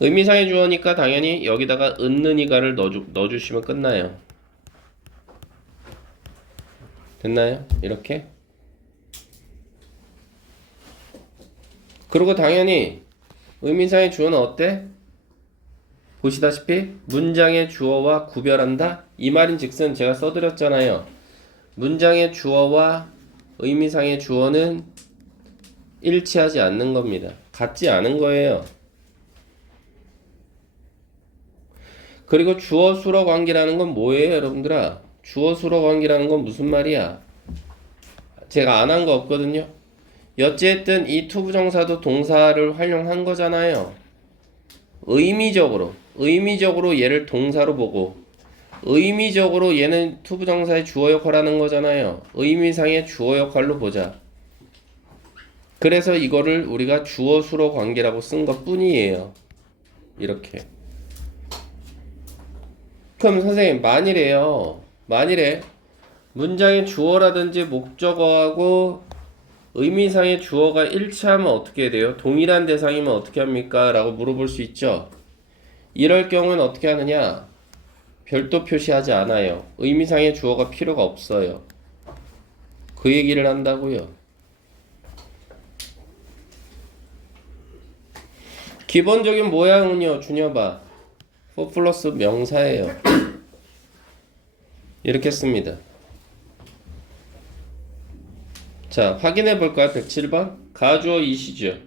의미상의 주어니까 당연히 여기다가 은는이가를 넣어주시면 끝나요. 됐나요? 이렇게. 그리고 당연히 의미상의 주어는 어때? 보시다시피 문장의 주어와 구별한다? 이 말인즉슨 제가 써드렸잖아요. 문장의 주어와 의미상의 주어는 일치하지 않는 겁니다. 같지 않은 거예요. 그리고 주어 수로 관계라는 건 뭐예요, 여러분들아? 주어 수로 관계라는 건 무슨 말이야? 제가 안 한 거 없거든요. 어쨌든 이 투부정사도 동사를 활용한 거잖아요. 의미적으로 얘를 동사로 보고 의미적으로 얘는 투부정사의 주어 역할하는 거잖아요. 의미상의 주어 역할로 보자. 그래서 이거를 우리가 주어 수로 관계라고 쓴 것 뿐이에요. 이렇게. 그럼 선생님 만일에 문장의 주어라든지 목적어하고 의미상의 주어가 일치하면 어떻게 돼요? 동일한 대상이면 어떻게 합니까? 라고 물어볼 수 있죠. 이럴 경우는 어떻게 하느냐? 별도 표시하지 않아요. 의미상의 주어가 필요가 없어요. 그 얘기를 한다고요. 기본적인 모양은요, 준여봐. for 플러스 명사예요. 이렇게 씁니다. 자, 확인해 볼까요? 107번. 가주어 이시죠.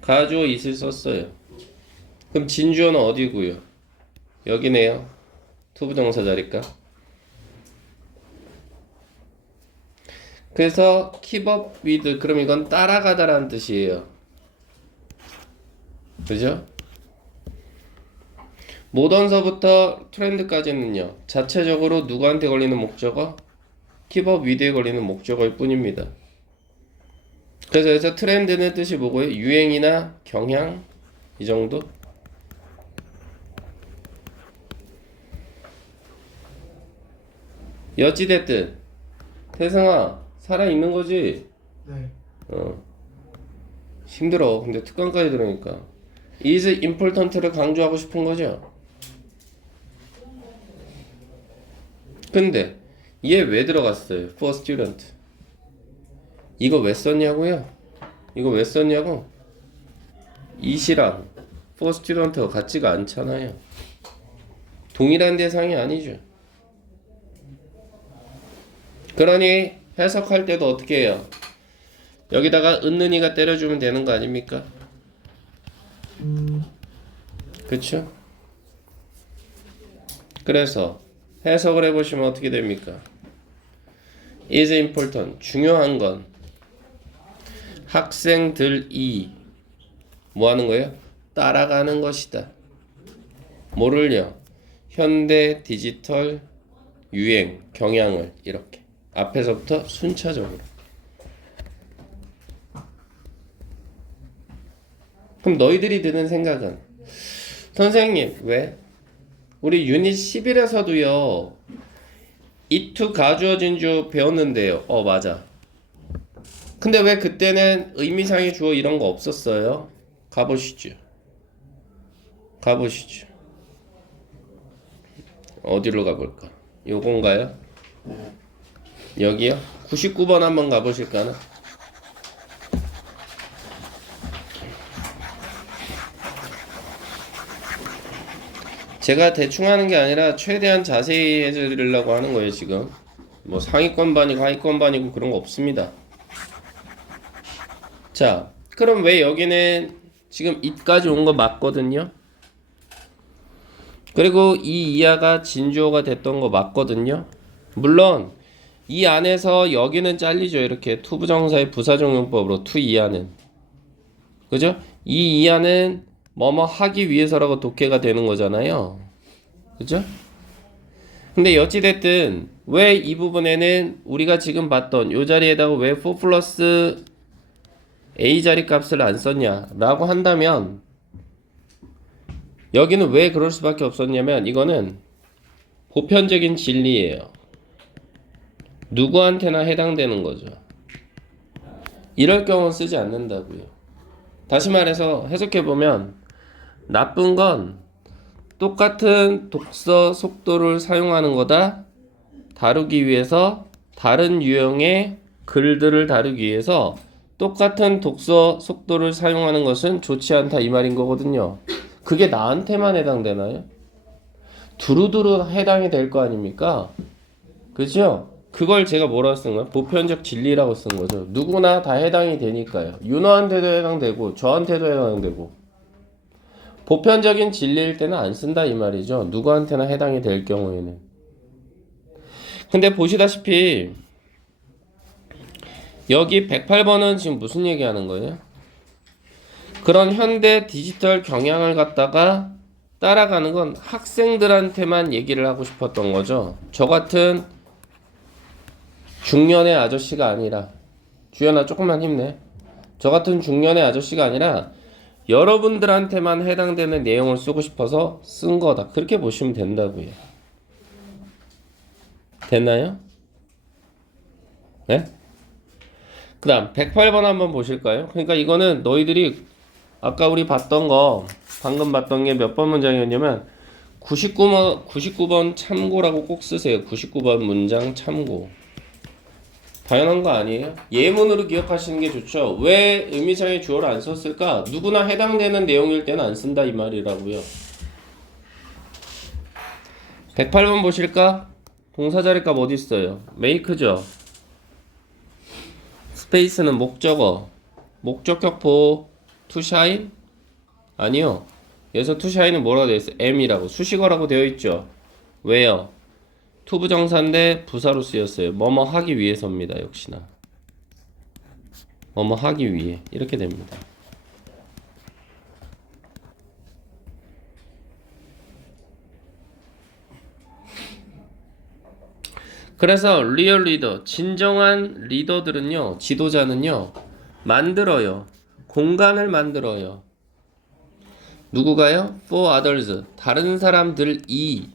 가주어 이을 썼어요. 그럼 진주어는 어디고요? 여기네요. 투부정사 자리가. 그래서 keep up with, 그럼 이건 따라가다라는 뜻이에요. 그죠? 모던서부터 트렌드까지는요, 자체적으로 누구한테 걸리는 목적어? 킵업 위드에 걸리는 목적어일 뿐입니다. 그래서 여기서 트렌드는 뜻이 뭐고요? 유행이나 경향 이 정도? 어찌됐든 태승아 살아있는 거지? 네. 힘들어. 근데 특강까지 들으니까 is important를 강조하고 싶은 거죠. 근데 얘 왜 들어갔어요? for student. 이거 왜 썼냐고요? 이거 왜 썼냐고? it이랑 for student가 같지가 않잖아요. 동일한 대상이 아니죠. 그러니 해석할 때도 어떻게 해요? 여기다가 은는이가 때려주면 되는 거 아닙니까? 그쵸? 그래서 해석을 해보시면 어떻게 됩니까? is important. 중요한 건 학생들이 뭐 하는 거예요? 따라가는 것이다. 뭐를요? 현대 디지털 유행, 경향을 이렇게 앞에서부터 순차적으로. 그럼 너희들이 드는 생각은 선생님 왜? 우리 유닛 11에서도요 이투 가주어진 주 배웠는데요. 맞아. 근데 왜 그때는 의미상의 주어 이런 거 없었어요? 가보시죠. 가보시죠. 어디로 가볼까? 요건가요? 여기요? 99번 한번 가보실까나? 제가 대충 하는 게 아니라 최대한 자세히 해드리려고 하는 거예요 지금. 뭐 상위권 반이고 하위권 반이고 그런 거 없습니다. 자, 그럼 왜 여기는 지금 it까지 온 거 맞거든요? 그리고 이 이하가 진주어가 됐던 거 맞거든요? 물론 이 안에서 여기는 잘리죠. 이렇게 투부정사의 부사적용법으로 투 이하는. 그죠? 이 이하는 뭐뭐 하기 위해서라고 독해가 되는 거잖아요. 그죠? 근데 어찌됐든 왜 이 부분에는 우리가 지금 봤던 이 자리에다가 왜 4 플러스 a 자리 값을 안 썼냐 라고 한다면 여기는 왜 그럴 수밖에 없었냐면 이거는 보편적인 진리예요. 누구한테나 해당되는 거죠. 이럴 경우는 쓰지 않는다고요. 다시 말해서 해석해보면 나쁜 건 똑같은 독서 속도를 사용하는 거다. 다루기 위해서 다른 유형의 글들을 다루기 위해서 똑같은 독서 속도를 사용하는 것은 좋지 않다 이 말인 거거든요. 그게 나한테만 해당되나요? 두루두루 해당이 될 거 아닙니까? 그죠? 그걸 제가 뭐라고 쓴 거예요? 보편적 진리라고 쓴 거죠. 누구나 다 해당이 되니까요. 윤호한테도 해당되고 저한테도 해당되고 보편적인 진리일 때는 안 쓴다 이 말이죠. 누구한테나 해당이 될 경우에는. 근데 보시다시피 여기 108번은 지금 무슨 얘기하는 거예요? 그런 현대 디지털 경향을 갖다가 따라가는 건 학생들한테만 얘기를 하고 싶었던 거죠. 저 같은 중년의 아저씨가 아니라 주연아 조금만 힘내. 저 같은 중년의 아저씨가 아니라 여러분들한테만 해당되는 내용을 쓰고 싶어서 쓴 거다. 그렇게 보시면 된다고요. 됐나요? 네? 그 다음 108번 한번 보실까요? 그러니까 이거는 너희들이 아까 우리 봤던 거 방금 봤던 게 몇 번 문장이었냐면 99번 참고라고 꼭 쓰세요. 99번 문장 참고. 당연한 거 아니에요? 예문으로 기억하시는 게 좋죠. 왜 의미상의 주어를 안 썼을까? 누구나 해당되는 내용일 때는 안 쓴다 이 말이라고요. 108번 보실까? 동사 자리값 어디 있어요? make죠. 스페이스는 목적어. 목적격 보호 to shine? 아니요. 여기서 to shine은 뭐라고 되어 있어요? am이라고 수식어라고 되어 있죠. 왜요? 투부정사인데 부사로 쓰였어요. 뭐뭐 하기 위해서입니다. 역시나 뭐뭐 하기 위해 이렇게 됩니다. 그래서 리얼 리더, 진정한 리더들은요, 지도자는요, 만들어요. 공간을 만들어요. 누구가요? For others, 다른 사람들이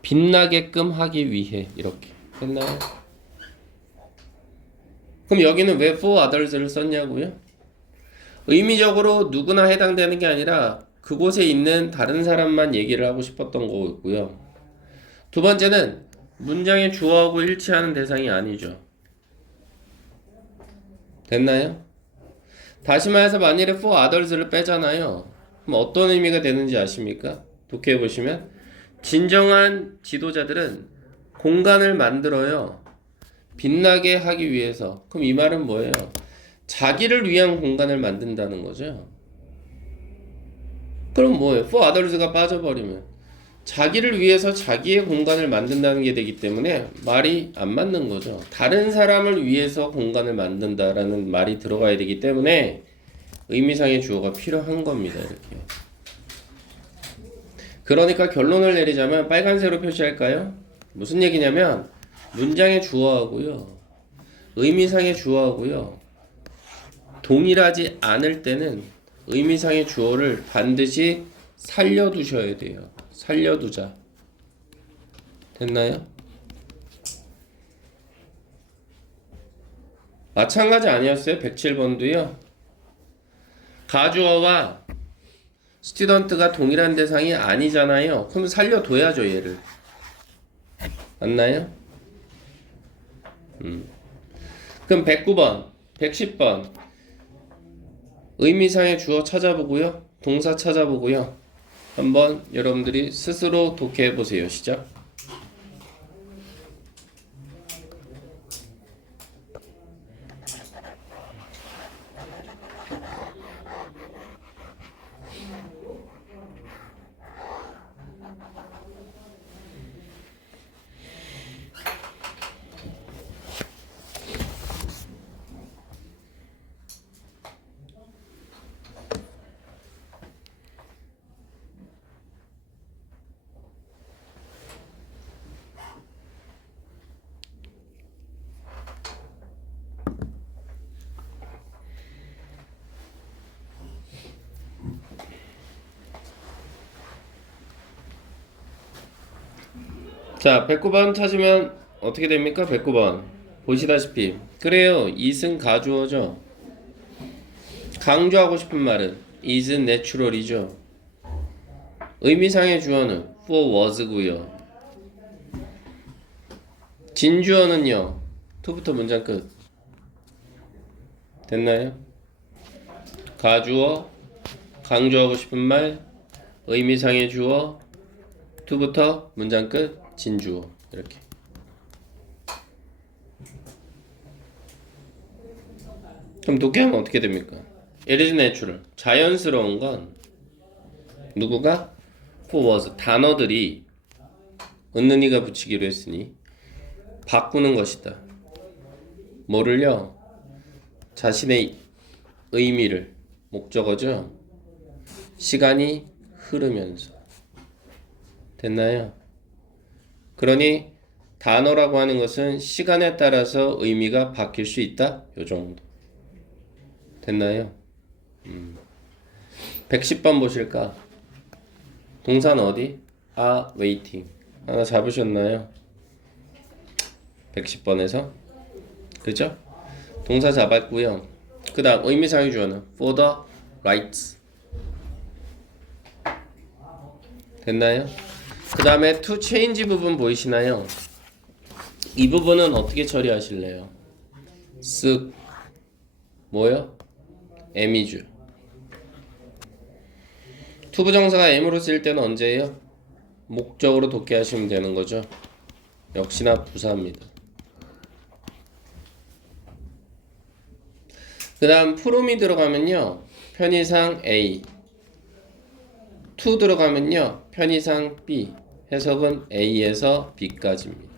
빛나게끔 하기 위해. 이렇게 됐나요? 그럼 여기는 왜 for others를 썼냐고요? 의미적으로 누구나 해당되는 게 아니라 그곳에 있는 다른 사람만 얘기를 하고 싶었던 거고요. 두 번째는 문장의 주어하고 일치하는 대상이 아니죠. 됐나요? 다시 말해서 만일에 for others를 빼잖아요. 그럼 어떤 의미가 되는지 아십니까? 독해해 보시면 진정한 지도자들은 공간을 만들어요. 빛나게 하기 위해서. 그럼 이 말은 뭐예요? 자기를 위한 공간을 만든다는 거죠. 그럼 뭐예요? for others가 빠져버리면 자기를 위해서 자기의 공간을 만든다는 게 되기 때문에 말이 안 맞는 거죠. 다른 사람을 위해서 공간을 만든다라는 말이 들어가야 되기 때문에 의미상의 주어가 필요한 겁니다. 이렇게. 그러니까 결론을 내리자면 빨간색으로 표시할까요? 무슨 얘기냐면 문장의 주어하고요, 의미상의 주어하고요 동일하지 않을 때는 의미상의 주어를 반드시 살려두셔야 돼요. 살려두자. 됐나요? 마찬가지 아니었어요? 107번도요. 가주어와 스튜던트가 동일한 대상이 아니잖아요. 그럼 살려둬야죠, 얘를. 맞나요? 그럼 109번, 110번 의미상의 주어 찾아보고요, 동사 찾아보고요. 한번 여러분들이 스스로 독해해 보세요. 시작. 자, 109번 찾으면 어떻게 됩니까? 109번 보시다시피 그래요, it은 가주어죠. 강조하고 싶은 말은 is natural이죠. 의미상의 주어는 for was고요. 진주어는요, to부터 문장 끝. 됐나요? 가주어, 강조하고 싶은 말, 의미상의 주어, to부터 문장 끝, 진주어. 이렇게. 그럼 독해하면 어떻게 됩니까? It is natural. 자연스러운 건 누구가? for was. 단어들이 은는이가 붙이기로 했으니 바꾸는 것이다. 뭐를요? 자신의 의미를. 목적어죠. 시간이 흐르면서. 됐나요? 그러니 단어라고 하는 것은 시간에 따라서 의미가 바뀔 수 있다. 요 정도. 됐나요? 110번 보실까? 동사는 어디? waiting. 하나 잡으셨나요? 110번에서. 그죠? 동사 잡았고요. 그 다음 의미상의 주어는 for the rights. 됐나요? 그 다음에 to change 부분 보이시나요? 이 부분은 어떻게 처리하실래요? 쓱 뭐요? M이죠. to 부정사가 M으로 쓰일 때는 언제예요? 목적으로 독해하시면 되는 거죠. 역시나 부사입니다. 그 다음 from이 들어가면요, 편의상 A, to 들어가면요, 편의상 B. 해석은 A에서 B까지입니다.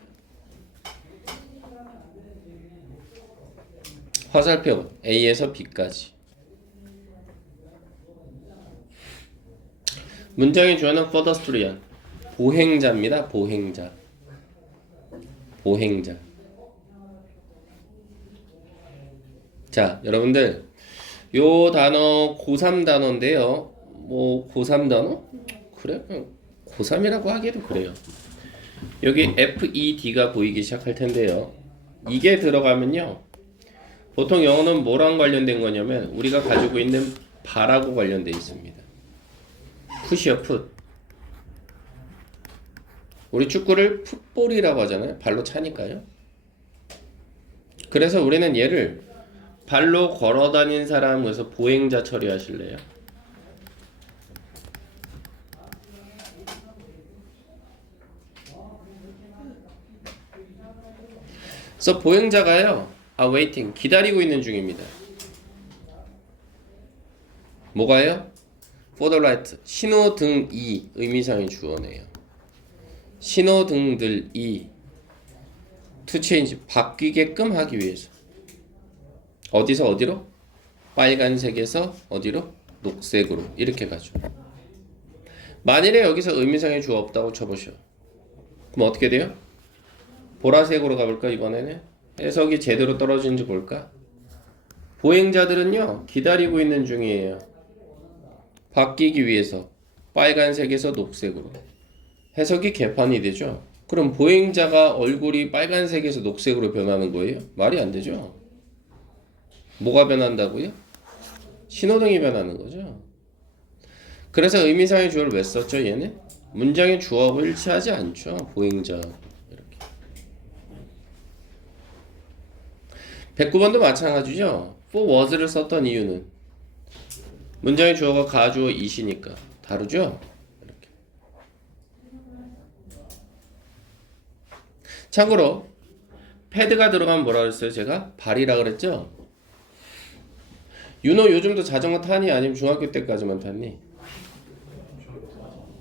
화살표 A에서 B까지. 문장의 주어는 pedestrian, 보행자입니다. 보행자. 보행자. 자, 여러분들 요 단어 고3 단어인데요. 뭐 고3 단어? 그래? 그냥 고3이라고 하기도 그래요. 여기 FED가 보이기 시작할 텐데요. 이게 들어가면요. 보통 영어는 뭐랑 관련된 거냐면 우리가 가지고 있는 발하고 관련돼 있습니다. 풋이요, 풋. 우리 축구를 풋볼이라고 하잖아요. 발로 차니까요. 그래서 우리는 얘를 발로 걸어 다닌 사람에서 보행자 처리하실래요? 그래서 보행자가요. waiting. 기다리고 있는 중입니다. 뭐가요? for the light. 신호등이 의미상의 주어네요. 신호등들이 to change. 바뀌게끔 하기 위해서. 어디서 어디로? 빨간색에서 어디로? 녹색으로. 이렇게 가죠. 만일에 여기서 의미상의 주어 없다고 쳐보셔. 그럼 어떻게 돼요? 보라색으로 가볼까 이번에는? 해석이 제대로 떨어지는지 볼까? 보행자들은요 기다리고 있는 중이에요. 바뀌기 위해서 빨간색에서 녹색으로. 해석이 개판이 되죠. 그럼 보행자가 얼굴이 빨간색에서 녹색으로 변하는 거예요? 말이 안 되죠. 뭐가 변한다고요? 신호등이 변하는 거죠. 그래서 의미상의 주어를 왜 썼죠 얘는? 문장의 주어하고 일치하지 않죠. 보행자. 109번도 마찬가지죠. for was를 썼던 이유는 문장의 주어가 가주어 it이니까 다르죠? 이렇게. 참고로 패드가 들어가면 뭐라 그랬어요? 제가 발이라 그랬죠? 윤호 요즘도 자전거 타니? 아니면 중학교 때까지만 탔니?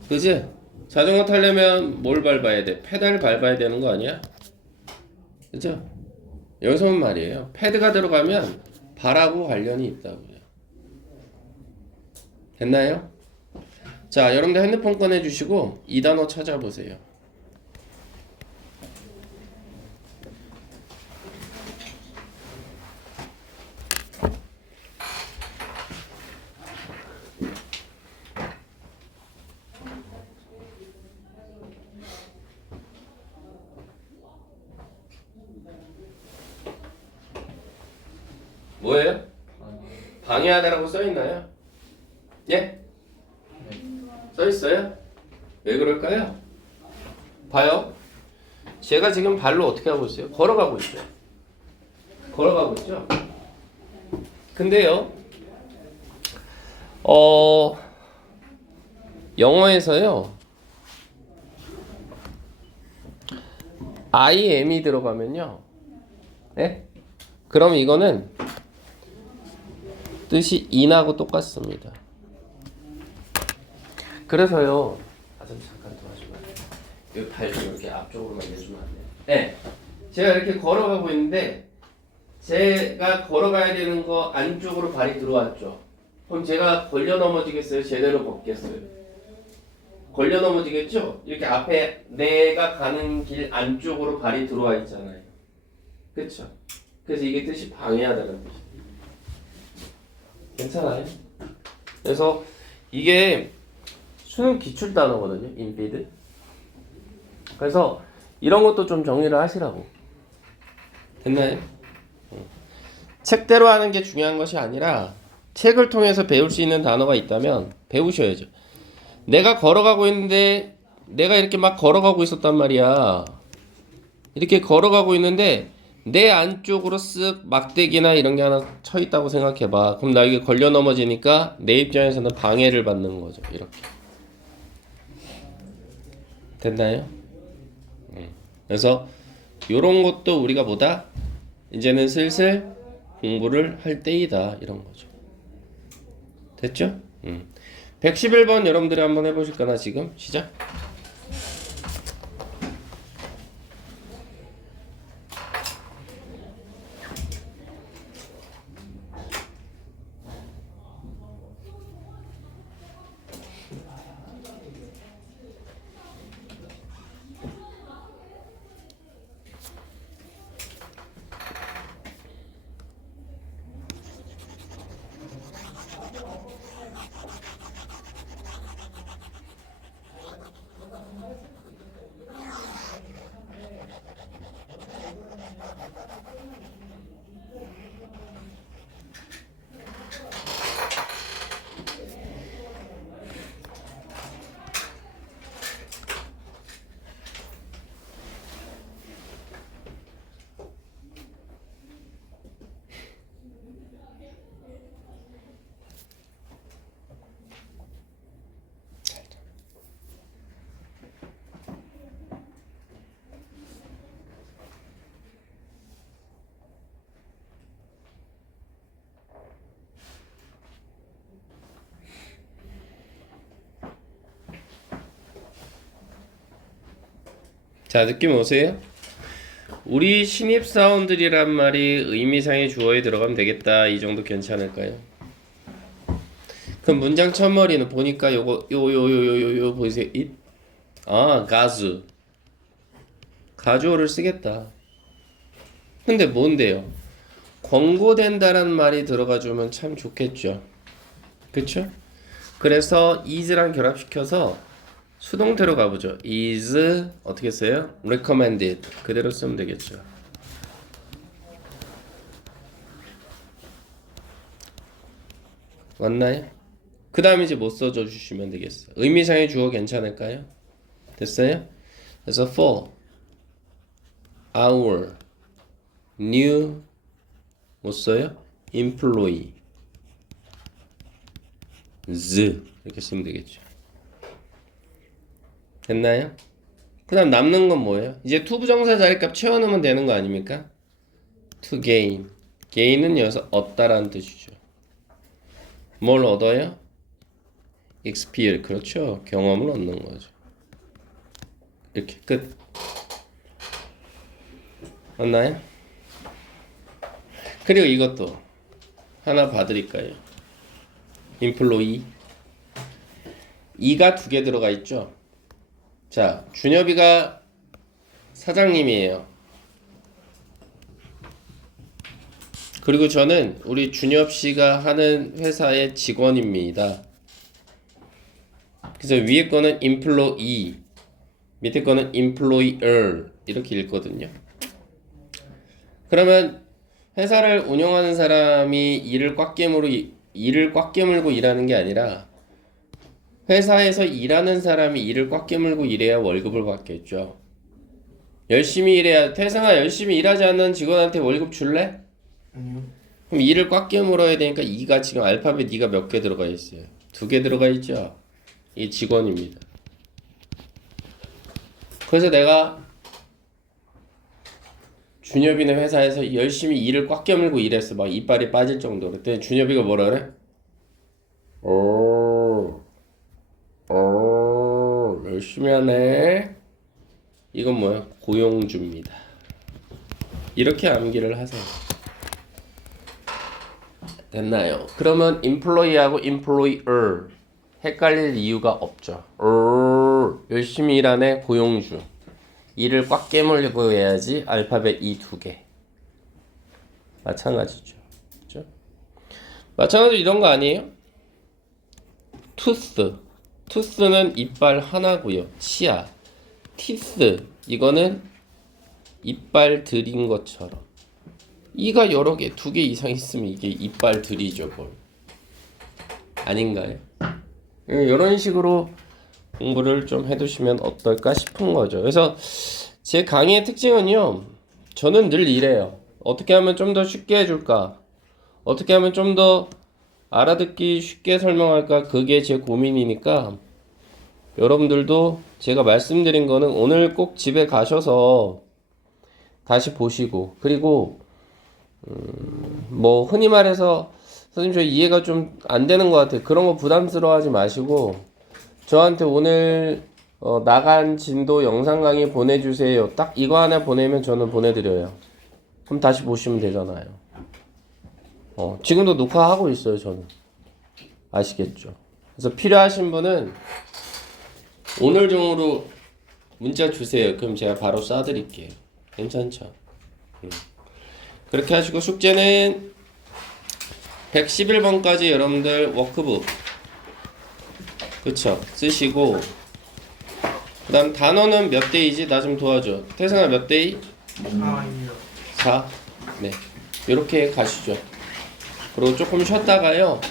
그지? 자전거 타려면 뭘 밟아야 돼? 페달 밟아야 되는 거 아니야? 그죠? 여기서는 말이에요. 패드가 들어가면 발하고 관련이 있다고요. 됐나요? 자, 여러분들 핸드폰 꺼내주시고 이 단어 찾아보세요. 뭐예요? 방해하다라고 써있나요? 예? 써있어요? 왜 그럴까요? 봐요. 제가 지금 발로 어떻게 하고 있어요? 걸어가고 있어요. 걸어가고 있죠? 근데요, 영어에서요, IM이 들어가면요, 네? 그럼 이거는 뜻이 in하고 똑같습니다. 그래서요, 잠깐 도와주면 안 돼요? 여기 발 좀 이렇게 앞쪽으로만 내주면 안 돼요? 네. 제가 이렇게 걸어가고 있는데, 제가 걸어가야 되는 거 안쪽으로 발이 들어왔죠. 그럼 제가 걸려 넘어지겠어요? 제대로 걷겠어요? 걸려 넘어지겠죠? 이렇게 앞에 내가 가는 길 안쪽으로 발이 들어와 있잖아요. 그쵸? 그래서 이게 뜻이 방해하다는 뜻이에요. 괜찮아요? 그래서 이게 수능 기출 단어거든요. 인피드. 그래서 이런 것도 좀 정리를 하시라고. 됐나요? 책대로 하는 게 중요한 것이 아니라 책을 통해서 배울 수 있는 단어가 있다면 배우셔야죠. 내가 걸어가고 있는데 내가 이렇게 막 걸어가고 있었단 말이야. 이렇게 걸어가고 있는데 내 안쪽으로 쓱 막대기나 이런 게 하나 쳐 있다고 생각해봐. 그럼 나 이게 걸려 넘어지니까 내 입장에서는 방해를 받는 거죠. 이렇게. 됐나요? 그래서 요런 것도 우리가 뭐다? 이제는 슬슬 공부를 할 때이다. 이런 거죠. 됐죠? 111번 여러분들이 한번 해보실까나 지금? 시작. 자, 느낌 오세요? 우리 신입사원들이란 말이 의미상의 주어에 들어가면 되겠다. 이 정도 괜찮을까요? 그럼 문장 첫머리는 보니까 요거 요 보이세요? it? 아, 가수. 가주어를 쓰겠다. 근데 뭔데요? 권고된다란 말이 들어가주면 참 좋겠죠. 그쵸? 그래서 is랑 결합시켜서 수동태로 가보죠. is 어떻게 써요? recommended 그대로 쓰면 되겠죠. 맞나요? 그 다음에 이제 못 써줘 주시면 되겠어. 의미상의 주어 괜찮을까요? 됐어요? 그래서 for our new 못 써요? employee 이렇게 쓰면 되겠죠. 됐나요? 그 다음 남는 건 뭐예요? 이제 to 부정사 자리값 채워넣으면 되는 거 아닙니까? to gain gain은 여기서 얻다라는 뜻이죠. 뭘 얻어요? experience 그렇죠. 경험을 얻는 거죠. 이렇게 끝. 맞나요? 그리고 이것도 하나 봐드릴까요? employee 이가 두 개 들어가 있죠. 자, 준엽이가 사장님이에요. 그리고 저는 우리 준엽 씨가 하는 회사의 직원입니다. 그래서 위에 거는 employee, 밑에 거는 employer 이렇게 읽거든요. 그러면 회사를 운영하는 사람이 일을 꽉 깨물고 일하는 게 아니라 회사에서 일하는 사람이 일을 꽉 깨물고 일해야 월급을 받겠죠. 열심히 일해야. 태승아, 열심히 일하지 않는 직원한테 월급 줄래? 아니요. 그럼 일을 꽉 깨물어야 되니까 이가 지금 알파벳 이가 몇 개 들어가 있어요? 2개 들어가 있죠. 이 직원입니다. 그래서 내가 준엽이네 회사에서 열심히 일을 꽉 깨물고 일했어. 막 이빨이 빠질 정도로. 그때 준엽이가 뭐라 그래? 열심히 하네. 이건 뭐야? 고용주입니다. 이렇게 암기를 하세요. 됐나요? 그러면 employee하고 employer 헷갈릴 이유가 없죠. 열심히 일하네 고용주. 일을 꽉 깨물고 해야지 알파벳 이 두 개. 마찬가지죠. 그죠? 마찬가지로 이런 거 아니에요? tooth는 이빨 하나고요. 치아. teeth 이거는 이빨 들인 것처럼. 이가 여러 개, 2개 이상 있으면 이게 이빨 들이죠, 뭘. 아닌가요? 이런 식으로 공부를 좀 해두시면 어떨까 싶은 거죠. 그래서 제 강의의 특징은요, 저는 늘 이래요. 어떻게 하면 좀 더 쉽게 해줄까? 어떻게 하면 좀 더 알아듣기 쉽게 설명할까? 그게 제 고민이니까 여러분들도 제가 말씀드린 거는 오늘 꼭 집에 가셔서 다시 보시고, 그리고 뭐 흔히 말해서 선생님 저 이해가 좀 안 되는 것 같아요. 그런 거 부담스러워하지 마시고 저한테 오늘 나간 진도 영상 강의 보내주세요. 딱 이거 하나 보내면 저는 보내드려요. 그럼 다시 보시면 되잖아요. 지금도 녹화하고 있어요. 저는 아시겠죠? 그래서 필요하신 분은 오늘 중으로 문자 주세요. 그럼 제가 바로 쏴드릴게요. 괜찮죠? 그렇게 하시고 숙제는 111번까지 여러분들 워크북 그쵸? 쓰시고 그 다음 단어는 몇 대이지? 나 좀 도와줘. 태승아 몇 대이? 4입니다. 4? 네 이렇게 가시죠. 그리고 조금 쉬었다가요